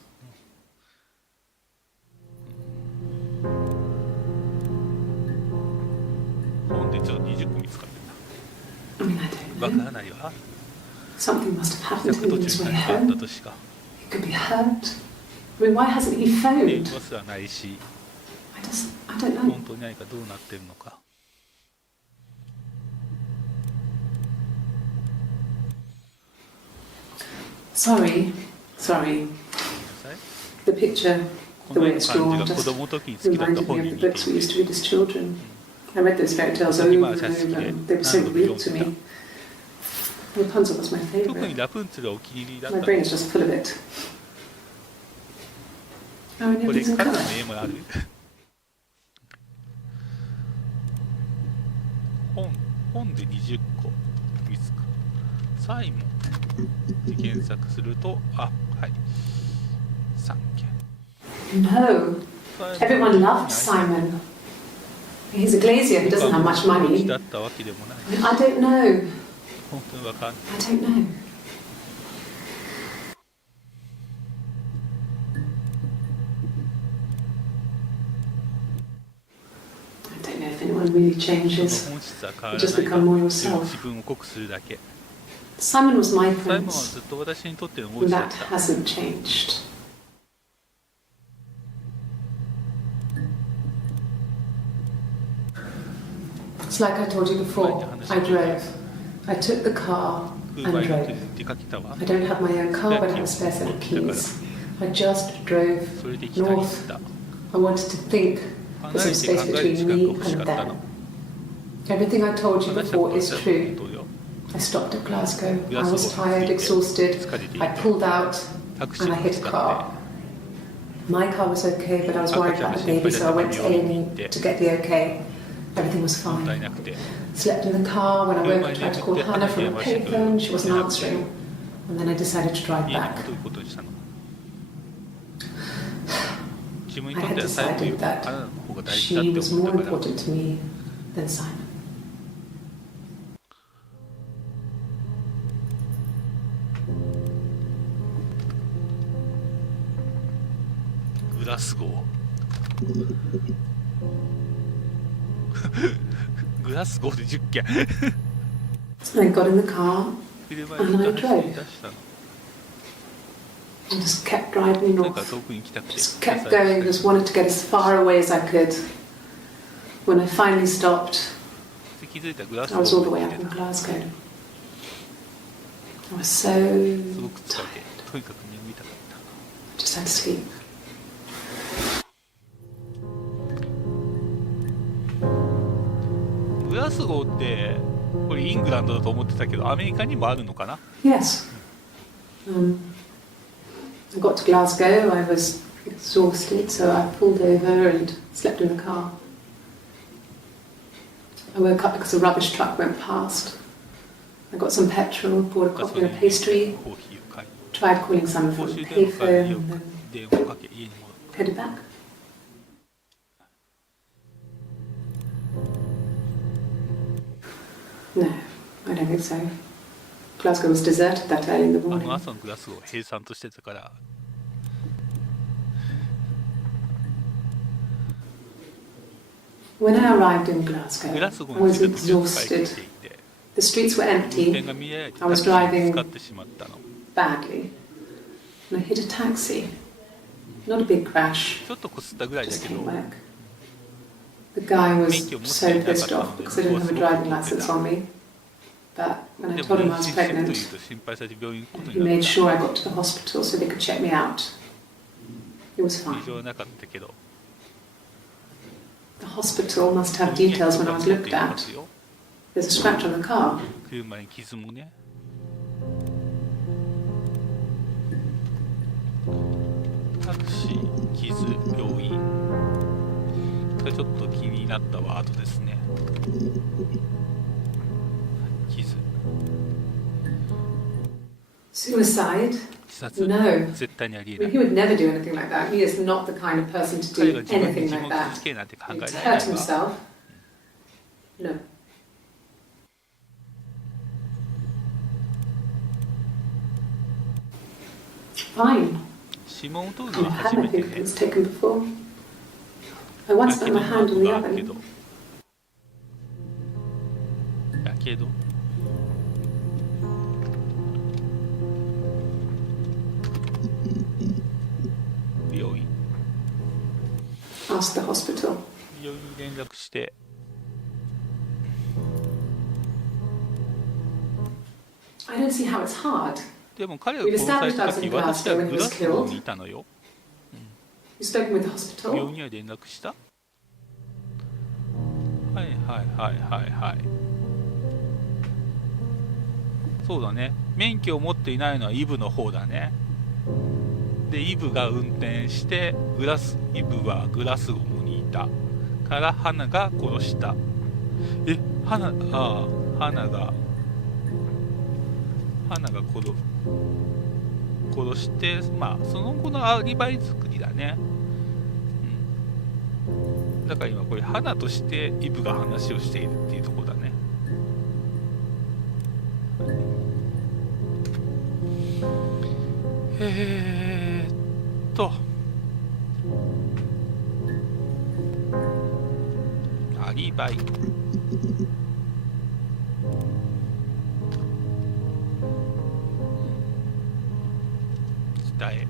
本でちょっと20個見つかって I mean, I た。 don't わ know. からないわ。 Something must have 帰 happened 宅 to 途 him on 中 his に way 何かあった home. としか。 He could be hurt. I mean, why hasn't he 電 phoned? 話すらないし、 I don't know. 本当に何かどうなってるのか。 Sorry. はい、 The picture, こ the の way 絵の it's 感 drawn, じが子 just 供の時に好きだった reminded 本 me に of 似 the て books we い used て、 to read as children. I read those fairy tales 時 over 々 and 私好き over, で and they were so 何度も real 読 to んで me. Rapunzel was my た。特に favourite. ラプンツェルはお気に入りだっ My た。 brain is just full of it. Oh, and これ everything's in カラ colour. ーの絵もある。本で20個見つか。サイモンで検索すると、あ、はい。3件。 No. Everyone loved Simon. He's a glazier who doesn't have much だ money. ったわけでもない。 I don't know. 本当にわかんない。 I don't know. I don't know if anyone really その changes. 本質は変わ You ら just ないが、 become more 自 yourself. 分を濃くするだけ。 Simon was my サイモンは prince. ずっと私にとっての王 And 子だっ that た。 hasn't changed. It's like I told you before. I drove. I took the car 空 and バイに乗って drove. 出かけたわ。 I don't have my own car, but I have a spare set of keys. I just drove それで行きたいん north. だ。 I wanted to think 離 for れ some て space 考える between 時間が me 欲しか and ったの。 them. Everything I told you 話したこ before と is は true. 本当よ。 I stopped at Glasgow. グラ I スゴ was ー tired, に着いて exhausted. 疲れてい I て、 pulled out タクシー and を I hit 使 a っ car. My car was okay, but I was worried about the baby, so I went to A&E to get the okay. Everything was て問題 fine. なくて、 Slept in the car. When I woke, I tried to call Hannah from a payphone. She wasn't answering. And then I decided to drive 家に back. 戻ることにしたの。自分に I とっ had ては最後よ decided りあな that たの方が大事だっ she て was 思っ more たから。 important to me than Simon. グラスゴー。グラスゴーで10件。 So I got in the car 車に乗って走り出したの。 and just kept driving なんか north. 遠くに行きたくて。 Just kept going, just wanted to get as far away as I could. When I finally stopped, で気づいたらグラス I ゴ was all the ー way に up 来て in た。 Glasgow. I was す so ごく疲れ tired. て、とにかく眠りたかった。 Just had to sleep. グラスゴーってこれイングランドだと思ってたけどアメリカにもあるのかな。 Yes. I got to Glasgow. I was exhausted, so I pulled over and slept in the car. I woke up because a rubbish truck went past. I got some petrol, bought a ガソ coffee リ and ン a に pastry, コーヒーを買い、 tried calling someone 公 from 衆 the 電話から家 payphone, を and then 電話をかけ家に戻る。 headed back. No, I don't think so. Glasgow was deserted that early in the あ morning. の朝のグラスゴーは閉山としてたから。 When I arrived in グ Glasgow, ラスゴ I ーに was 着いた途中疲れ exhausted. てきていて、 The streets were 運転 empty が見えないで I タ was クシーに driving 使ってしまったの。 badly, and I hit a taxi. Not a big crash. ちょっとこすったぐらいだ Just けど、 came back. The guy was so pissed off because I didn't have a driving license on me. But when I でも told him I 妊娠 was してるという pregnant, と心配されて病院に行くこと he にな made っ sure I got to the hospital so they could check me out. It was た。 fine. 異常はなかったけど The hospital must have 病院に details は when I 許可 was 取って looked いま at. すよ。 There's a scratch on the car. 車に傷もね。タクシー、傷、病院。これちょっと気になったワードですね。傷。 Suicide? 自殺 No. 絶対にあり I え mean, ない。 he would never do anything like that. He is not the kind of person to 彼が do 自分で anything 自 like 分を傷 that. つけるなんて考え He'd られない hurt わ。 himself. No. Fine. 指紋を取るの I've は初 had め my てね。 fingerprints taken before. I once やけ put ど my の hand 跡 in the があるけ oven. ど。やけど。病院。 Asked the hospital. 病院に連絡して。 I don't see how it's hard. でも彼が殺された時、私はグラスゴーにいたのよ。 You've spoken with the 病 hospital? 院には連絡した？はいはいはいはいはい。そうだね。免許を持っていないのはイブの方だね。で、イブが運転して、イブはグラスゴーにいた。から花が殺した。花が殺して、まあその後のアリバイ作りだね。だから今これ花としてイブが話をしているっていうところだね。アリバイ。北へ。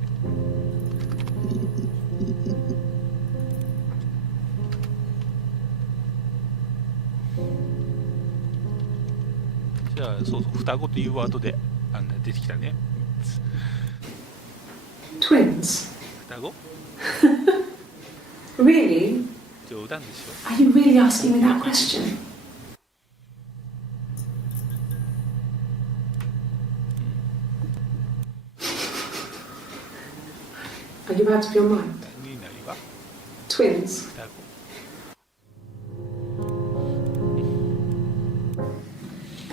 じゃあそうそう、双子というワードで出てきたね。 Twins? 双子？ Really? 冗談でしょ。 Are you really asking me that question? Are you out of your mind? 何になりは？ Twins? 双子。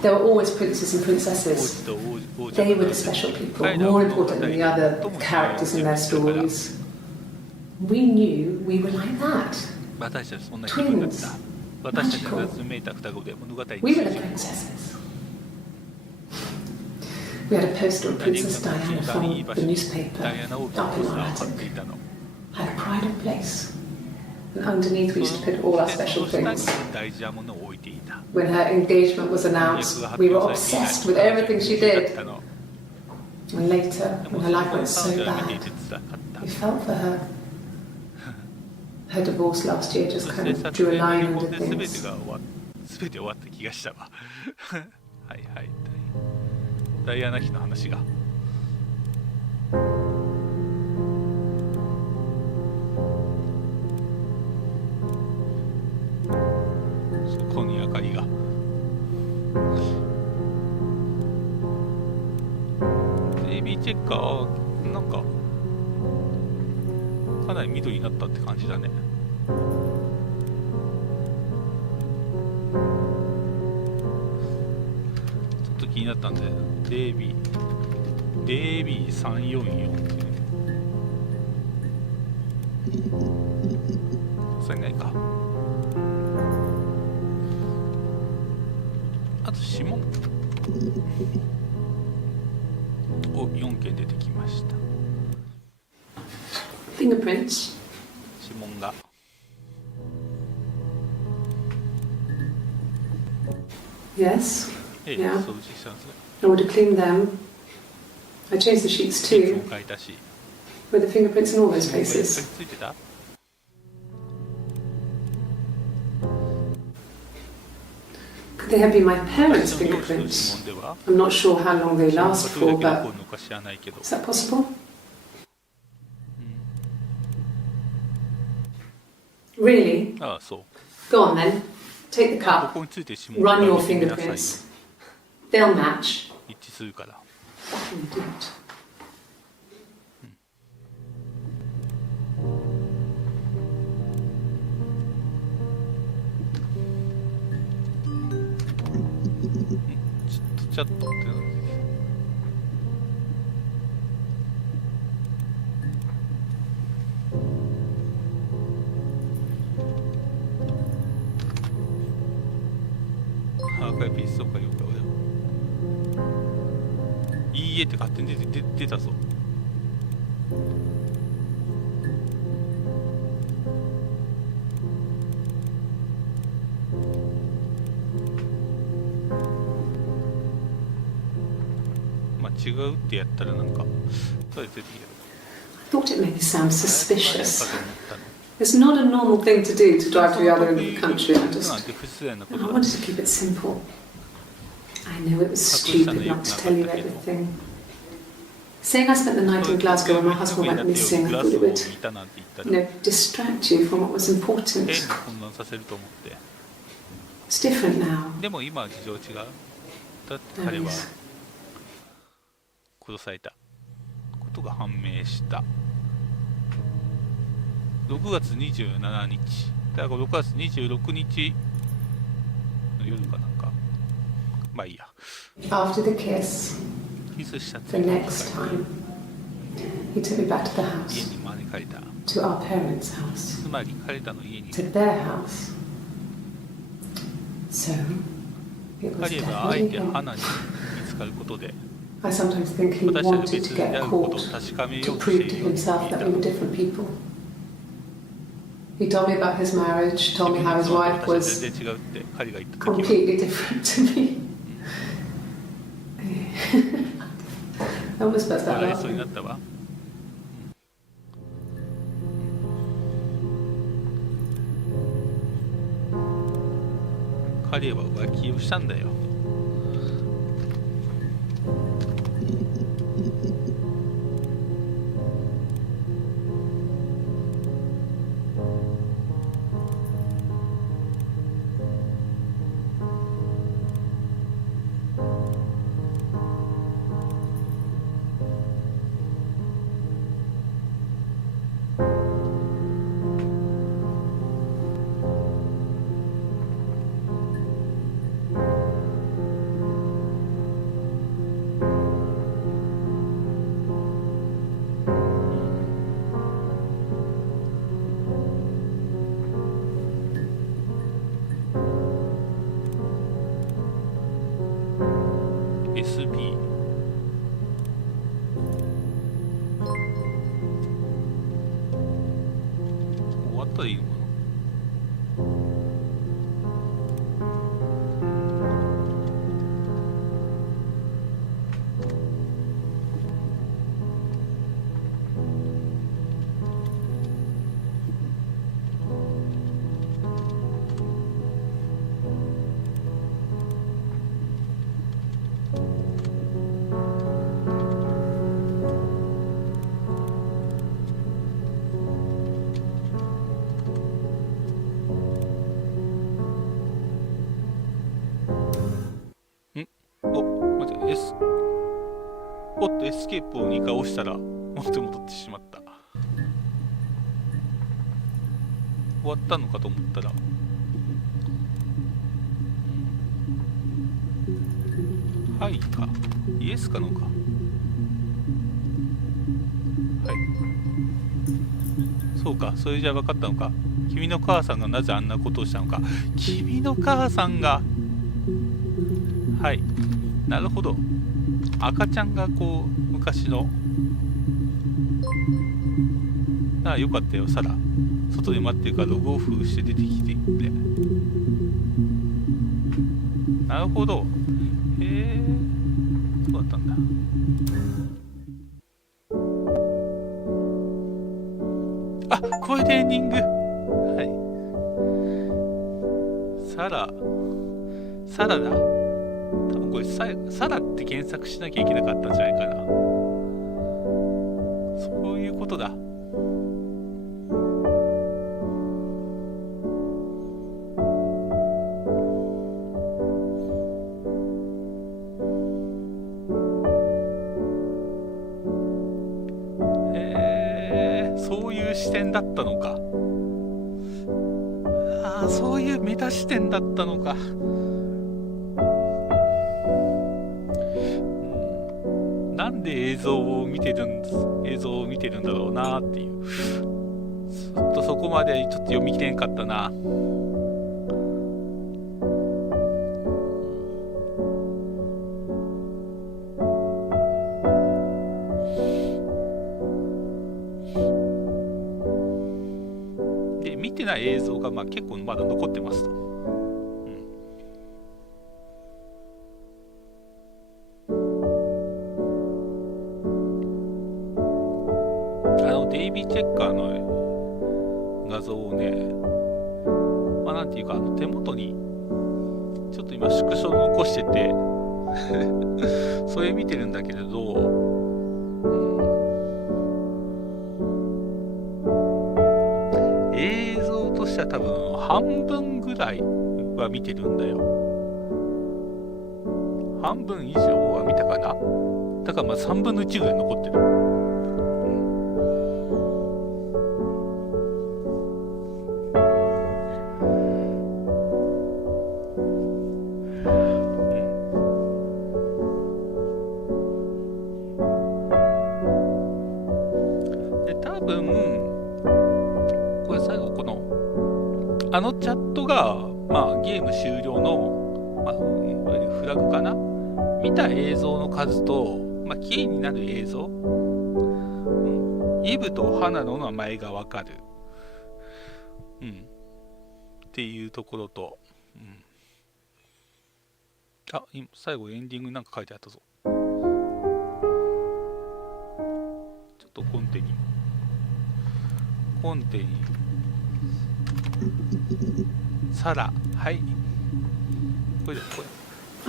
There were always princes and 王 princesses. 子と王女。 They were the special people, more important than the other characters in their stories. We knew we were like that. 私たちそんな気分だった。 Twins. 私たちが集めた双子で物語に We were 通 the じる。 princesses. We had a poster of Princess Diana from the newspaper ダイアナ王妃 up の in ポスタ our ーを貼ってい attic. たの。 Had a pride of place. And underneath we used to put all our そ special の下に things. 大事なものを置いていた。 When her engagement was announced, we were obsessed with everything she did. And later, でも when そ her の life 彼 went so 女は見てい bad, て辛かった。 we felt for her. Her divorce last year そ just し kind て of 撮 drew 影 a の line 離 under 婚で全て things. が全て終わった気がしたわ。はいはい。ダイアナ妃の話が。そこに明かりが。テレビチェッカー、なんか、かなり緑になったって感じだね。ちょっと気になったんで、デイビー344っていう。さすがにないか。あと指紋お4件出てきました。 Fingerprints. 指紋が Yes. 掃 Yeah. 除したんですね。 I would have cleaned them. I changed the sheets シーツ too, も変えたし、 with the fingerprints in all those 指紋がいっぱい places. ついてた。 Good They have been my 私 parents' の両親の指 fingerprints. 紋では I'm not sure how long they ど last れだ for, け残 but るのか知らないけど、 is that possible? Really? ああそう、 Go on then. Take the こ cup. こについて指紋 Run を your 見てみなさいよ。 fingerprints. They'll match. 一致するから。 Fucking do it. ちょっとってなる。アーカイブそうかよか俺は。いいえって勝手に出たぞ。まあ違うってやったらなんかそれ出てきた。 I thought it made me sound か suspicious. と思ったの。 It's not a normal thing to do to drive to the other end of the country. I なん just て不自然なこ I とだ。 wanted to keep it simple. I know it was stupid not to tell you everything. Saying I spent the night in Glasgow when my husband went missing, I グラ thought ス it を would, 見たなんて言った you ら know, distract you from what was 変 important. に混乱させると思って。 It's different now. でも今は事情違う。だって彼は殺されたことが判明した。6月27日だから6月26日の夜かなんか、まあいいや。 After the kiss, キスした the next time, he took me back to the 家 house, に招かれた。 to our parents' house, つまり彼らの家に to their house. So, it was 彼はあえ definitely て him. 花に見つかることで I sometimes think he 私たちが wanted 別 to で get あることを caught 確かめよ to うとして prove い to るように見 himself え that た。 we were different people. He told me about his marriage, told me how his 私 wife は was 全然違うって彼が言った時は completely different to me. I almost burst out 笑いそうにな laughing. ったわ。彼は浮気をしたんだよ。SB 終わったらいいのかな。お、待って、おっと、エスケープを2回押したら、元に戻ってしまった。終わったのかと思ったら、はいか、イエスかのか。はい。そうか、それじゃ分かったのか。君の母さんがなぜあんなことをしたのか。君の母さんが、はい。なるほど。赤ちゃんがこう昔のああよかったよサラ外で待ってるからログオフして出てきてくれ。なるほど。へえそうだったんだ。あこれでエンディング。はいサラだ。多分これサラって検索しなきゃいけなかったんじゃないかな。そういうことだ。そういう視点だったのか。そういうメタ視点だったのか。なんで映像を見てるんだろうなっていう。ずっとそこまでちょっと読み切れんかったな。で、見てない映像が結構まだ残ってますと。デイビーチェッカーの画像をね、なんていうか手元にちょっと今縮小残しててそれ見てるんだけれど、映像としては多分半分ぐらいは見てるんだよ。半分以上は見たかな。だから3分の1ぐらい残ってる。チャットが、ゲーム終了の、フラグかな。見た映像の数と、キーになる映像、イブと花の名前がわかる、っていうところと、今最後エンディングになんか書いてあったぞ。ちょっとコンテにサラ、はい。これだ、これ。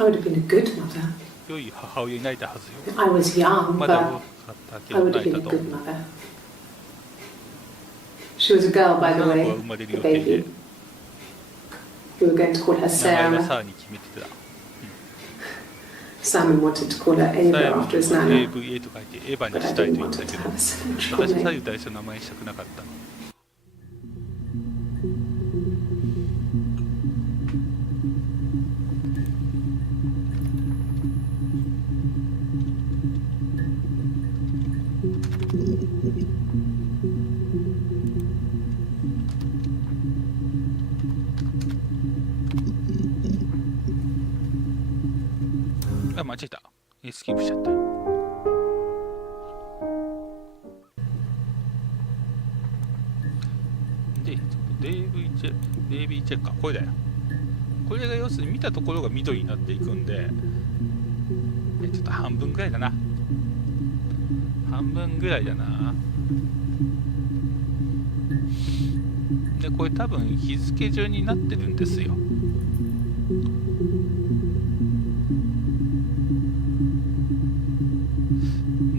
I would have been a good mother. 良い母親になりたいはずよ。I was young, ま but だ若かったけ I ど would な have り been た a と good mother. She was a girl, by the 女の子 way, が生まれる the 予定で、 baby. We were going to call her 名前が Sarah. サーに決めてた。Simon wanted to call her サ Ava イモン after his は nana, AVA と書いてエヴァ but に I したいと didn't 言うん want だ her け to ど、 have a central 私は左 name. 右対称の名前にしたくなかった。間違えた。エスケープしちゃった。で、デイビーチェッカー、これだよ。これが要するに見たところが緑になっていくんで、ちょっと半分ぐらいだな。で、これ多分日付順になってるんですよ。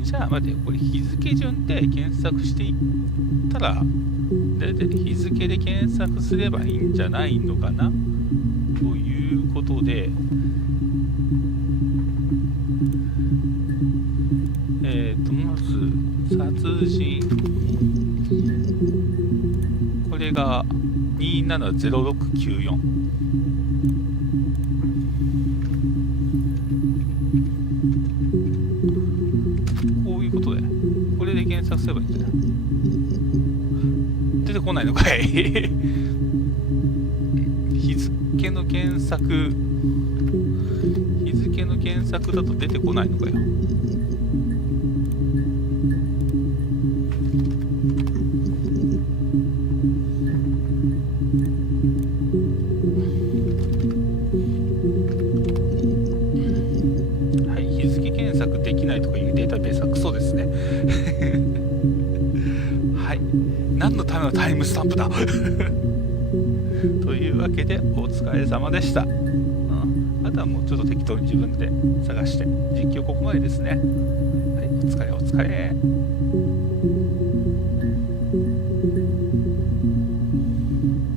じゃあ待てよ、これ日付順で検索していったら、大体日付で検索すればいいんじゃないのかなということで、まず殺人、これが270694。こういうことで、これで検索すればいいんじゃない？出てこないのかい日付の検索だと出てこないのかよ。はい、日付検索できないとかいうデータベースはクソですねはい、何のためのタイムスタンプだというわけでお疲れ様でした。ああとはもうちょっと適当に自分で探して、実況ここまでですね。はい、お疲れお疲れ。